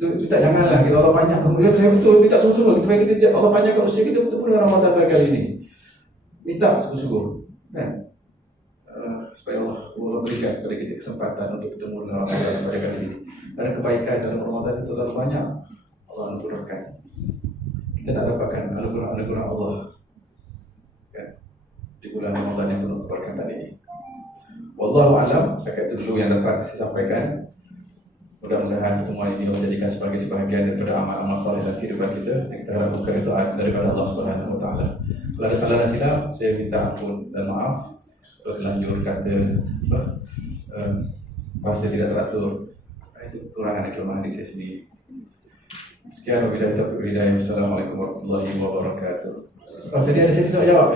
Kita janganlah kita Allah panjang kemudian saya betul minta sungguh-sungguh supaya kita Allah panjangkan usia kita betul dengan Ramadan pada kali ini. Minta sungguh-sungguh kan. Supaya Allah berikan kepada kita kesempatan untuk bertemu dengan Ramadan pada kali ini. Karena kebaikan dalam Ramadan itu terlalu banyak Allah anugerahkan. Kita nak dapatkan anugerah Allah kan di bulan Ramadan yang penuh keberkatan ini. Wallahu a'lam, setakat itu dulu yang dapat saya sampaikan. Mudah-mudahan pertemuan ini menjadikan sebagai sebahagian daripada amal-amal saleh dalam kehidupan kita. Dan kita harapkan itu daripada Allah Subhanahu Wa Taala. Kalau ada salah dan silap, saya minta ampun dan maaf. Kalau terlanjur kata bahasa tidak teratur, itu kekurangan dan kelemahan diri saya sendiri. Sekian wabillahi taufiq wal hidayah. Assalamualaikum warahmatullahi wabarakatuh. Oh, tadi ada sesi nak jawab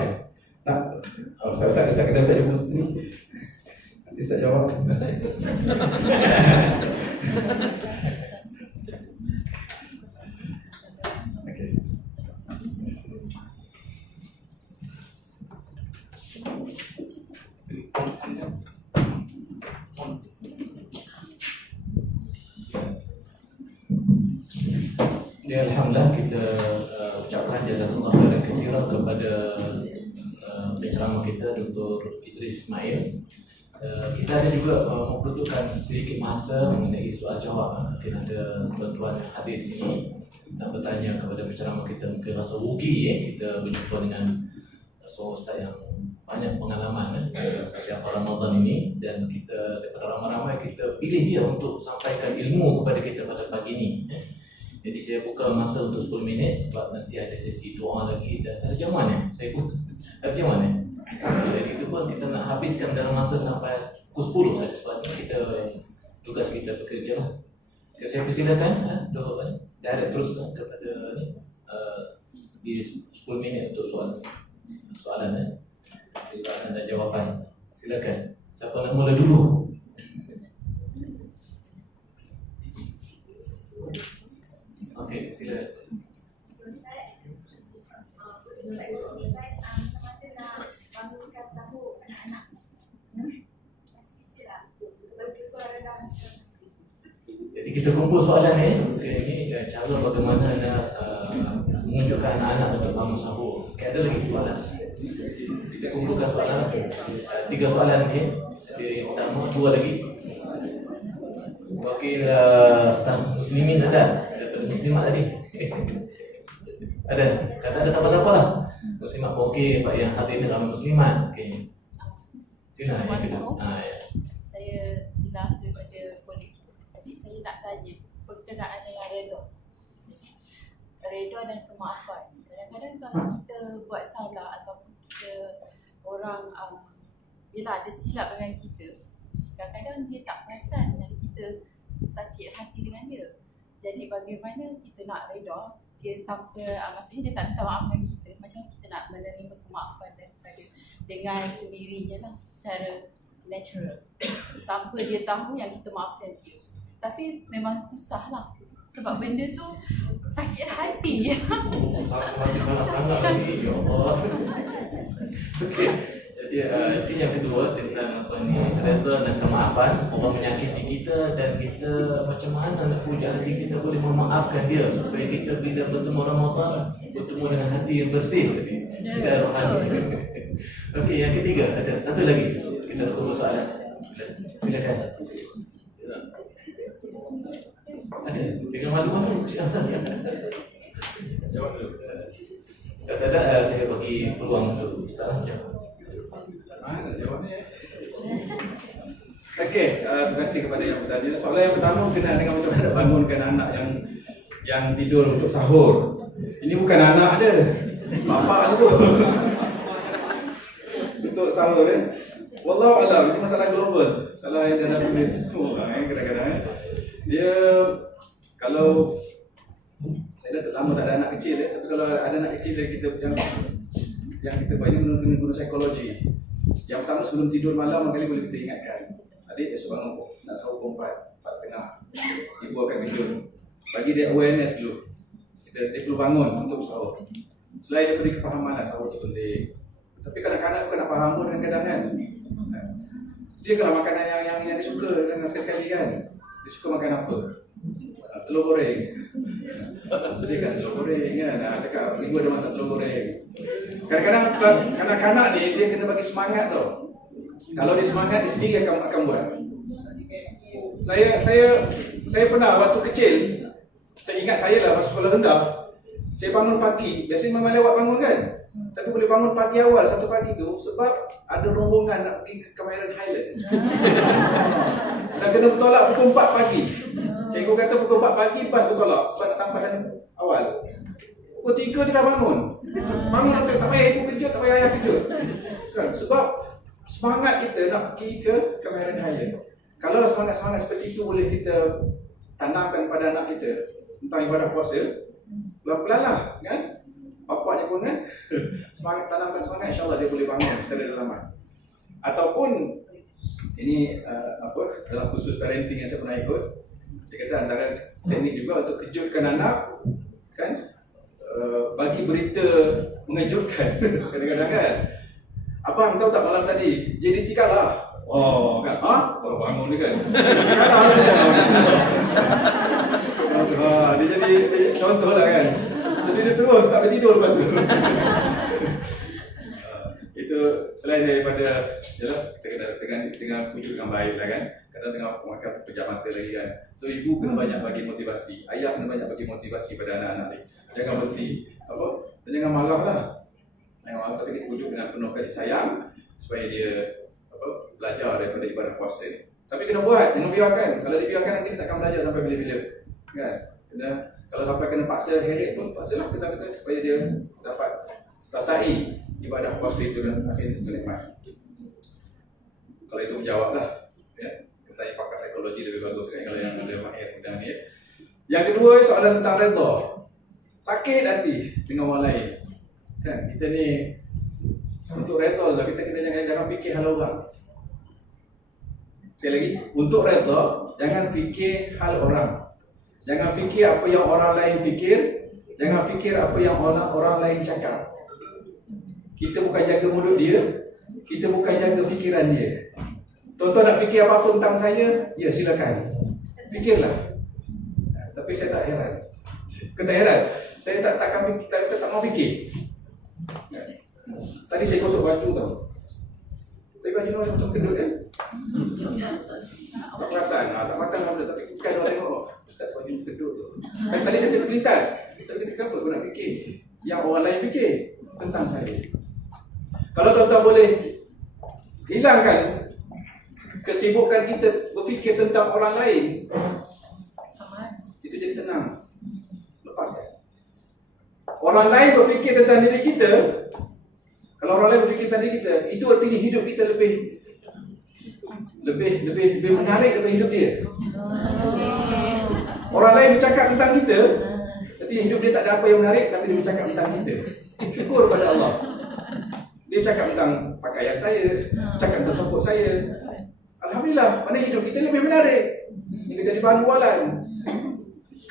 nak? Oh, Ustaz kita jawab sini. Nanti Ustaz jawab. Okey. Ya, alhamdulillah kita ucapkan jazakallah khairan katsiran kepada penceramah kita Dr. Idris Ismail. Kita ada juga membutuhkan sedikit masa mengenai soal jawab. Mungkin ada tuan-tuan yang hadir sini nak bertanya kepada penceramah kita, mungkin rasa rugi kita berjumpa dengan seorang ustaz yang banyak pengalaman setiap Ramadan ini, dan kita daripada ramai-ramai kita pilih dia untuk sampaikan ilmu kepada kita pada pagi ini. Jadi saya buka masa untuk 10 minit sebab nanti ada sesi doa lagi dan ada jamuan saya buka. Ada jamuan jadi itu pun kita nak habiskan dalam masa sampai pukul 10 saja sebab kita tugas kita bekerja lah. Okay, saya persilakan untuk direct terus kepada di 10 minit untuk soalan dan jawapan. Silakan. Siapa nak mula dulu? Okey, silakan. Jadi kita kumpul soalan ini cara bagaimana nak menunjukkan anak-anak untuk bangun sahur. Okay, ada lagi soalan. Kita kumpulkan soalan 3 soalan Jadi yang pertama 2 lagi. Wakil staf muslimin ada daripada muslimat tadi. Ada. Kata ada siapa-siapa lah. Muslimat pun okey, pak yang hadir dalam muslimat. Okey. Sila yang kedua. Ya. Saya silap daripada kolej. Jadi saya nak tanya berkenaan dengan redha. Redha dan kemaafan. Kadang-kadang kalau kita buat salah ataupun kita orang bila ada silap dengan kita, kadang-kadang dia tak perasan yang kita sakit hati dengan dia. Jadi bagaimana kita nak redha dia tanpa maksudnya dia tak minta maaf dengan kita, macam kita nak menerima kemaafan daripada dengan sendirinya lah, secara natural tanpa dia tahu yang kita maafkan dia. Tapi memang susah lah sebab benda tu sakit hati. Sangat lagi, ya Allah. Okey. Jadi itu yang kedua tentang redha dan kemaafan. Orang menyakiti kita dan kita macam mana nak puja hati kita boleh memaafkan dia supaya kita bila bertemu Ramadan bertemu dengan hati yang bersih tadi. Secara rohani. Okey, yang ketiga ada satu lagi. Kita tunggu soalan. Silakan. Ada, jangan malu-malu. Tak, saya bagi peluang untuk Ustaz. Mana jawabnya? Okey, terima kasih kepada yang bertanya. Soalan yang pertama berkenaan dengan macam mana nak bangunkan anak yang tidur untuk sahur. Ini bukan anak dia, bapak tu. Untuk sahur Wallahu alam, ini masalah global. Masalah yang dalam dunia semua kadang-kadang dia kalau saya dah lama tak ada anak kecil tapi kalau ada anak kecil kita yang kita banyak guna psikologi. Yang pertama sebelum tidur malam kali boleh kita ingatkan. Adik esok bangun nak sahur pukul 4:30. Ibu akan kejut. Bagi dia awareness dulu. Dia perlu bangun untuk sahur. Selain dia beri kefahaman sahur itu penting. Tapi kanak-kanak bukan nak faham pun kadang-kadang kan. Sediakanlah makanan yang dia suka dengan sekali-sekali kan. Dia suka makan apa? Telur goreng. Sediakan telur goreng kan. Cakap ibu ada masak telur goreng. Kadang-kadang kanak-kanak ni dia kena bagi semangat tau. Kalau dia semangat dia sendiri akan buat. Saya pernah waktu kecil, saya ingat saya lah masa sekolah rendah, saya bangun pagi. Biasanya memang lewat bangun kan. Tapi boleh bangun pagi awal satu pagi tu sebab ada rombongan nak pergi ke Kemahiran Highland. Dan kena bertolak pukul 4 pagi. Cikgu kata pukul 4 pagi bas bertolak sebab nak sampai sana awal. Pukul 3 dia dah bangun. Bangun tak payah ibu kejut, tak payah ayah kejut. Kan? Sebab semangat kita nak pergi ke Kemahiran Highland. Kalau semangat-semangat seperti itu boleh kita tanamkan pada anak kita tentang ibadah puasa, pelan-pelan lah kan? Bapaknya pun kan tanamkan semangat, insyaAllah dia boleh bangun secara dalaman. Ataupun ini dalam khusus parenting yang saya pernah ikut, dia kata antara teknik juga untuk kejutkan anak kan, bagi berita mengejutkan. Kadang-kadang kan, abang tahu tak malam tadi JDT kalah. Oh kan, baru bangun ni kan. Kalah dia jadi contoh lah kan. Jadi dia terus tak boleh tidur lepas tu. Itu selain daripada kita kena dengan pujuk dengan baik lah kan. Kadang tengah makan pejam mata lagi kan. So ibu kena banyak bagi motivasi, ayah kena banyak bagi motivasi pada anak-anak ni. Jangan berhenti dan jangan marah lah. Jangan marah, tapi kita pujuk dengan penuh kasih sayang supaya dia belajar daripada ibadah puasa ni. Tapi kena buat, jangan biarkan. Kalau dibiarkan nanti kita akan belajar sampai bila-bila. Kan? Kalau sampai kena paksa heret pun, paksalah kita supaya dia dapat selesai ibadah puasa itu dan akhirnya ternikmat. Kalau itu menjawablah. Ya. Kita tanya pakar psikologi lebih bagus kan kalau yang ada mahir bidang ni. Yang kedua soalan tentang redha. Sakit hati dengan orang lain. Kan? Kita ni untuk redha lah, kita kena jangan fikir hal orang. Sekali lagi, untuk redha jangan fikir hal orang. Jangan fikir apa yang orang lain fikir. Jangan fikir apa yang orang lain cakap. Kita bukan jaga mulut dia. Kita bukan jaga fikiran dia. Tuan-tuan nak fikir apa-apa tentang saya, ya silakan. Fikirlah. Tapi saya tak heran. Kena heran. Saya tak mau fikir. Tadi saya gosok baju tau. Tapi baju ni macam kedut kan? Tak perasan. Tak perasan apa tapi bukan orang tengok. Ustaz baju kedut tu. Tadi saya terlintas. Tapi kenapa aku nak fikir yang orang lain fikir tentang saya? Kalau tuan-tuan boleh hilangkan kesibukan kita berfikir tentang orang lain, itu jadi tenang. Lepaskan. Orang lain berfikir tentang diri kita. Kalau orang lain berfikir tentang diri kita, itu artinya hidup kita lebih menarik daripada hidup dia. Orang lain bercakap tentang kita, artinya hidup dia tak ada apa yang menarik, tapi dia bercakap tentang kita. Syukur pada Allah. Dia cakap tentang pakaian saya, cakap tentang sokok saya. Alhamdulillah, mana hidup kita lebih menarik. Ini jadi bahan bualan.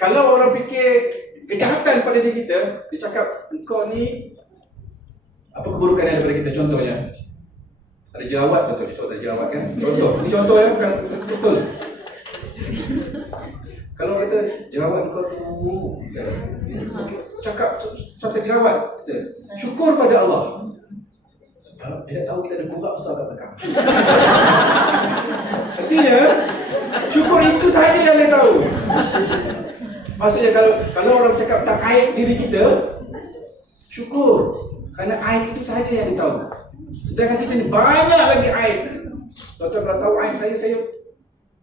Kalau orang fikir kejahatan pada diri kita, dia cakap, engkau ni apa keburukan yang daripada kita? Contohnya, ada jerawat, contoh ada jerawat kan? Contoh, ini contoh ya, bukan betul. Kalau kata jerawat engkau tu, cakap pasal jerawat, kita syukur pada Allah. Sebab dia tak tahu kita ada kurap besar kat belakang. Artinya, syukur itu sahaja yang dia tahu. Maksudnya kalau orang cakap tentang aib diri kita, syukur. Kerana aib itu sahaja yang dia tahu. Sedangkan kita ni banyak lagi aib. Tuan-tuan kalau tahu aib saya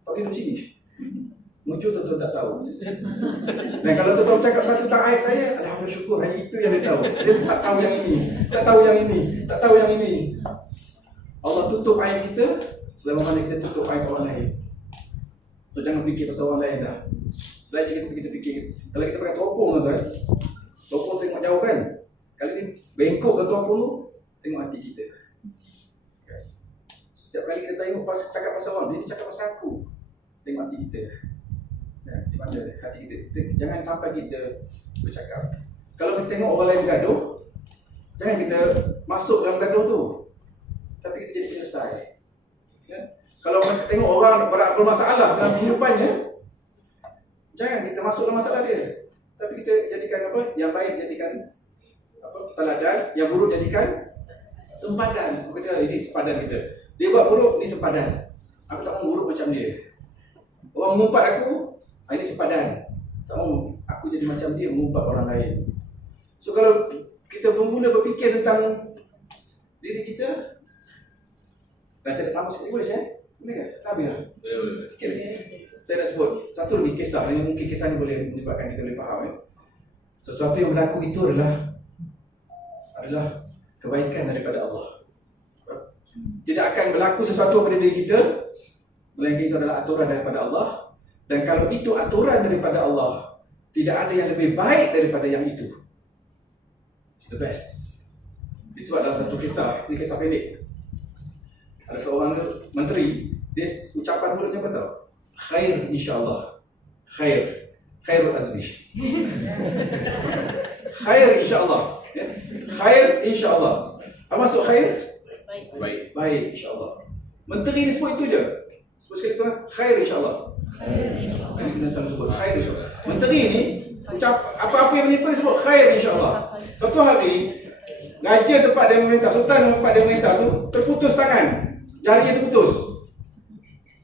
tak boleh duduk sini. Muncul tuan-tuan tak tahu. Dan kalau tuan-tuan cakap satu tentang aib saya, alhamdulillah syukur, hanya itu yang dia tahu. Dia tak tahu yang ini, tak tahu yang ini, tak tahu yang ini. Allah tutup aib kita selama mana kita tutup aib orang lain. So jangan fikir pasal orang lain dah. Selain kita fikir, kalau kita pakai teropong tuan-tuan, teropong tengok jauh kan. Kali ni bengkok ke teropong tu, tengok hati kita. Setiap kali kita tengok cakap pasal orang, dia cakap pasal aku. Tengok hati kita. Di mana hati kita. Jangan sampai kita bercakap. Kalau kita tengok orang lain bergaduh, jangan kita masuk dalam gaduh tu. Tapi kita jadi penyelesai. Ya? Kalau kita tengok orang bermasalah dalam kehidupannya, jangan kita masuk dalam masalah dia. Tapi kita jadikan apa? Yang baik jadikan teladan, yang buruk jadikan sempadan. Kita ini sempadan kita. Dia buat buruk, ni sempadan. Aku tak mau buruk macam dia. Orang mengumpat aku, ini sempadan. Tak mau aku jadi macam dia mengumpat orang lain. So kalau kita bermula berfikir tentang diri kita, dan saya nak tambah sikit boleh saya? Boleh ke? Tak habis lah? Boleh. Sikit lagi. Saya nak sebut satu lagi kisah yang mungkin kisah ni boleh menyebabkan kita boleh faham. Sesuatu yang berlaku itu adalah kebaikan daripada Allah. Tidak akan berlaku sesuatu pada diri kita melainkan itu adalah aturan daripada Allah. Dan kalau itu aturan daripada Allah, tidak ada yang lebih baik daripada yang itu. It's the best. Disebut dalam satu kisah, ini kisah pendek. Ada seorang menteri, dia ucapan mulutnya apa tahu? Khair insyaAllah. Khairul azmi. Khair insyaAllah. Khair insyaAllah. Apa maksud khair? Baik insyaAllah. Menteri ni sebut itu je. Sebut sekali tu, khair insyaAllah. Ini kita selalu sebut khair insyaAllah. Menteri ni ucap apa-apa yang menimpa dia sebut khair insyaAllah. Satu hari raja tempat dia memerintah, sultan tempat dia memerintah tu terputus tangan, jari terputus.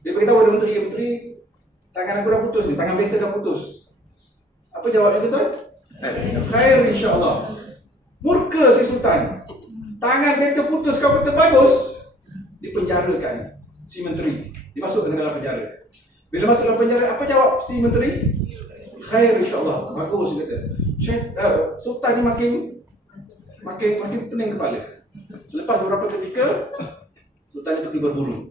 Dia beritahu pada menteri, tangan aku dah putus ni, tangan benta dah putus. Apa jawabnya tuan? Khair insyaAllah. Murka si sultan. Tangan benta putus, kau kata bagus. Dipenjarakan si menteri. Dimasukkan dalam penjara. Bila masuk dalam penjara, apa jawab si menteri? Khair insyaAllah. Bagus dia kata. Sultan ni makin pening kepala. Selepas beberapa ketika, sultan ni pergi berburu.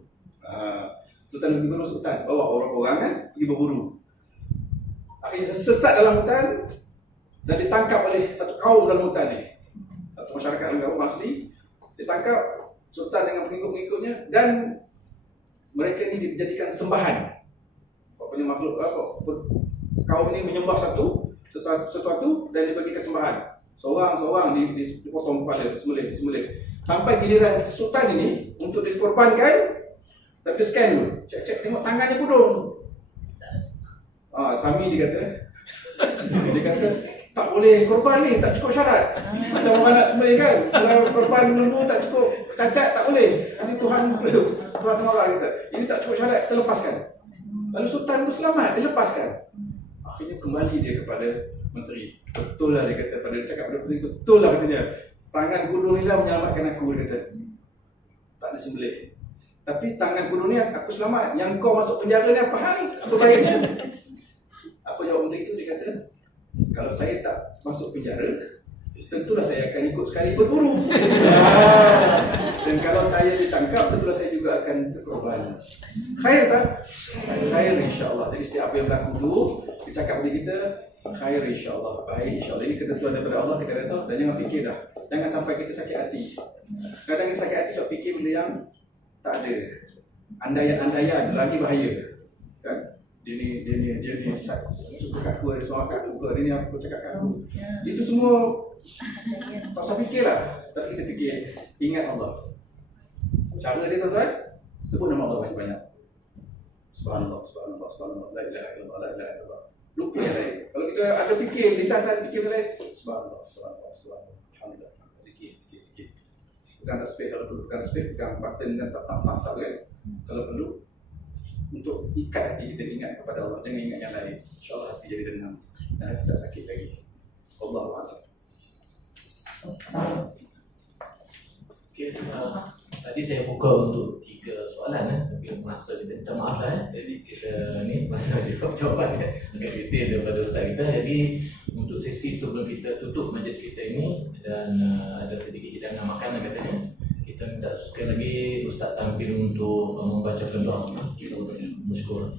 Sultan pergi berburu, sultan bawa orang-orang kan pergi berburu. Akhirnya sesat dalam hutan dan ditangkap oleh satu kaum dalam hutan ni. Satu masyarakat dalam kaum asli ditangkap sultan dengan pengikut-pengikutnya dan mereka ini dijadikan sembahan. Punya makhluk kaum ini menyembah sesuatu dan dibagi kesembahan. Seorang-seorang dipotong kepala, disembelih. Sampai giliran sultan ini untuk dikorbankan, tapi dia scan dulu. Cek tengok tangannya pudung. Sami dia kata tak boleh korban ni, tak cukup syarat. Macam orang nak sembelih kan, kalau korban lembu tak cukup, cacat tak boleh. Nanti Tuhan marah kita. Ini tak cukup syarat, kita lepaskan. Lalu sultan tu selamat, dia lepaskan. Akhirnya kembali dia kepada menteri. Betul lah dia kata, pada dia cakap pada menteri, betul lah katanya. Tangan kudung ni lah menyelamatkan aku, dia kata. Tak ada sembelih. Tapi tangan kudung ni aku selamat. Yang kau masuk penjara ni apa hal? Apa baiknya? Apa jawab menteri itu? Dia kata, kalau saya tak masuk penjara, tentulah saya akan ikut sekali berburu. Dan kalau saya ditangkap, tentulah saya juga akan terkorban. Khair tak? Khair insyaAllah. Jadi setiap apa yang berlaku tu, dia cakap kepada kita, khair insyaAllah, baik insyaAllah. Ini ketentuan daripada Allah, kita kata, dan jangan fikir dah. Jangan sampai kita sakit hati. Kadang kita sakit hati sebab fikir benda yang tak ada. Andaian-andaian lagi bahaya. Kan? Dia ni suka kat aku, ada seorang kat aku, dia ni aku cakap kat aku. Itu semua tak usah fikirlah. Tapi kita fikir, ingat Allah. Cara dia tuan-tuan, sebut nama Allah banyak-banyak. Subhanallah, subhanallah, subhanallah, la ilaha illallah, la ilaha illallah. Lupa yang lain. Kalau kita ada fikir, lintasan fikir lain, subhanallah, subhanallah, subhanallah, alhamdulillah, zikir. pegang tasbih, kalau perlu pegang tasbih, pegang batin dan tak tak kan. Kalau perlu untuk ikat hati kita ingat kepada Allah, jangan ingat yang lain. InsyaAllah hati jadi tenang dan hati tak sakit lagi. Wallahu a'lam. Okey, tadi saya buka untuk 3 soalan tapi masa kita minta maaf lah jadi kita ni masa cukup jawapan agak detail daripada ustaz kita. Jadi untuk sesi sebelum kita tutup majlis kita ini dan ada sedikit hidangan makanan katanya, kita minta sekali lagi ustaz tampil untuk membacakan doa kita bersyukur.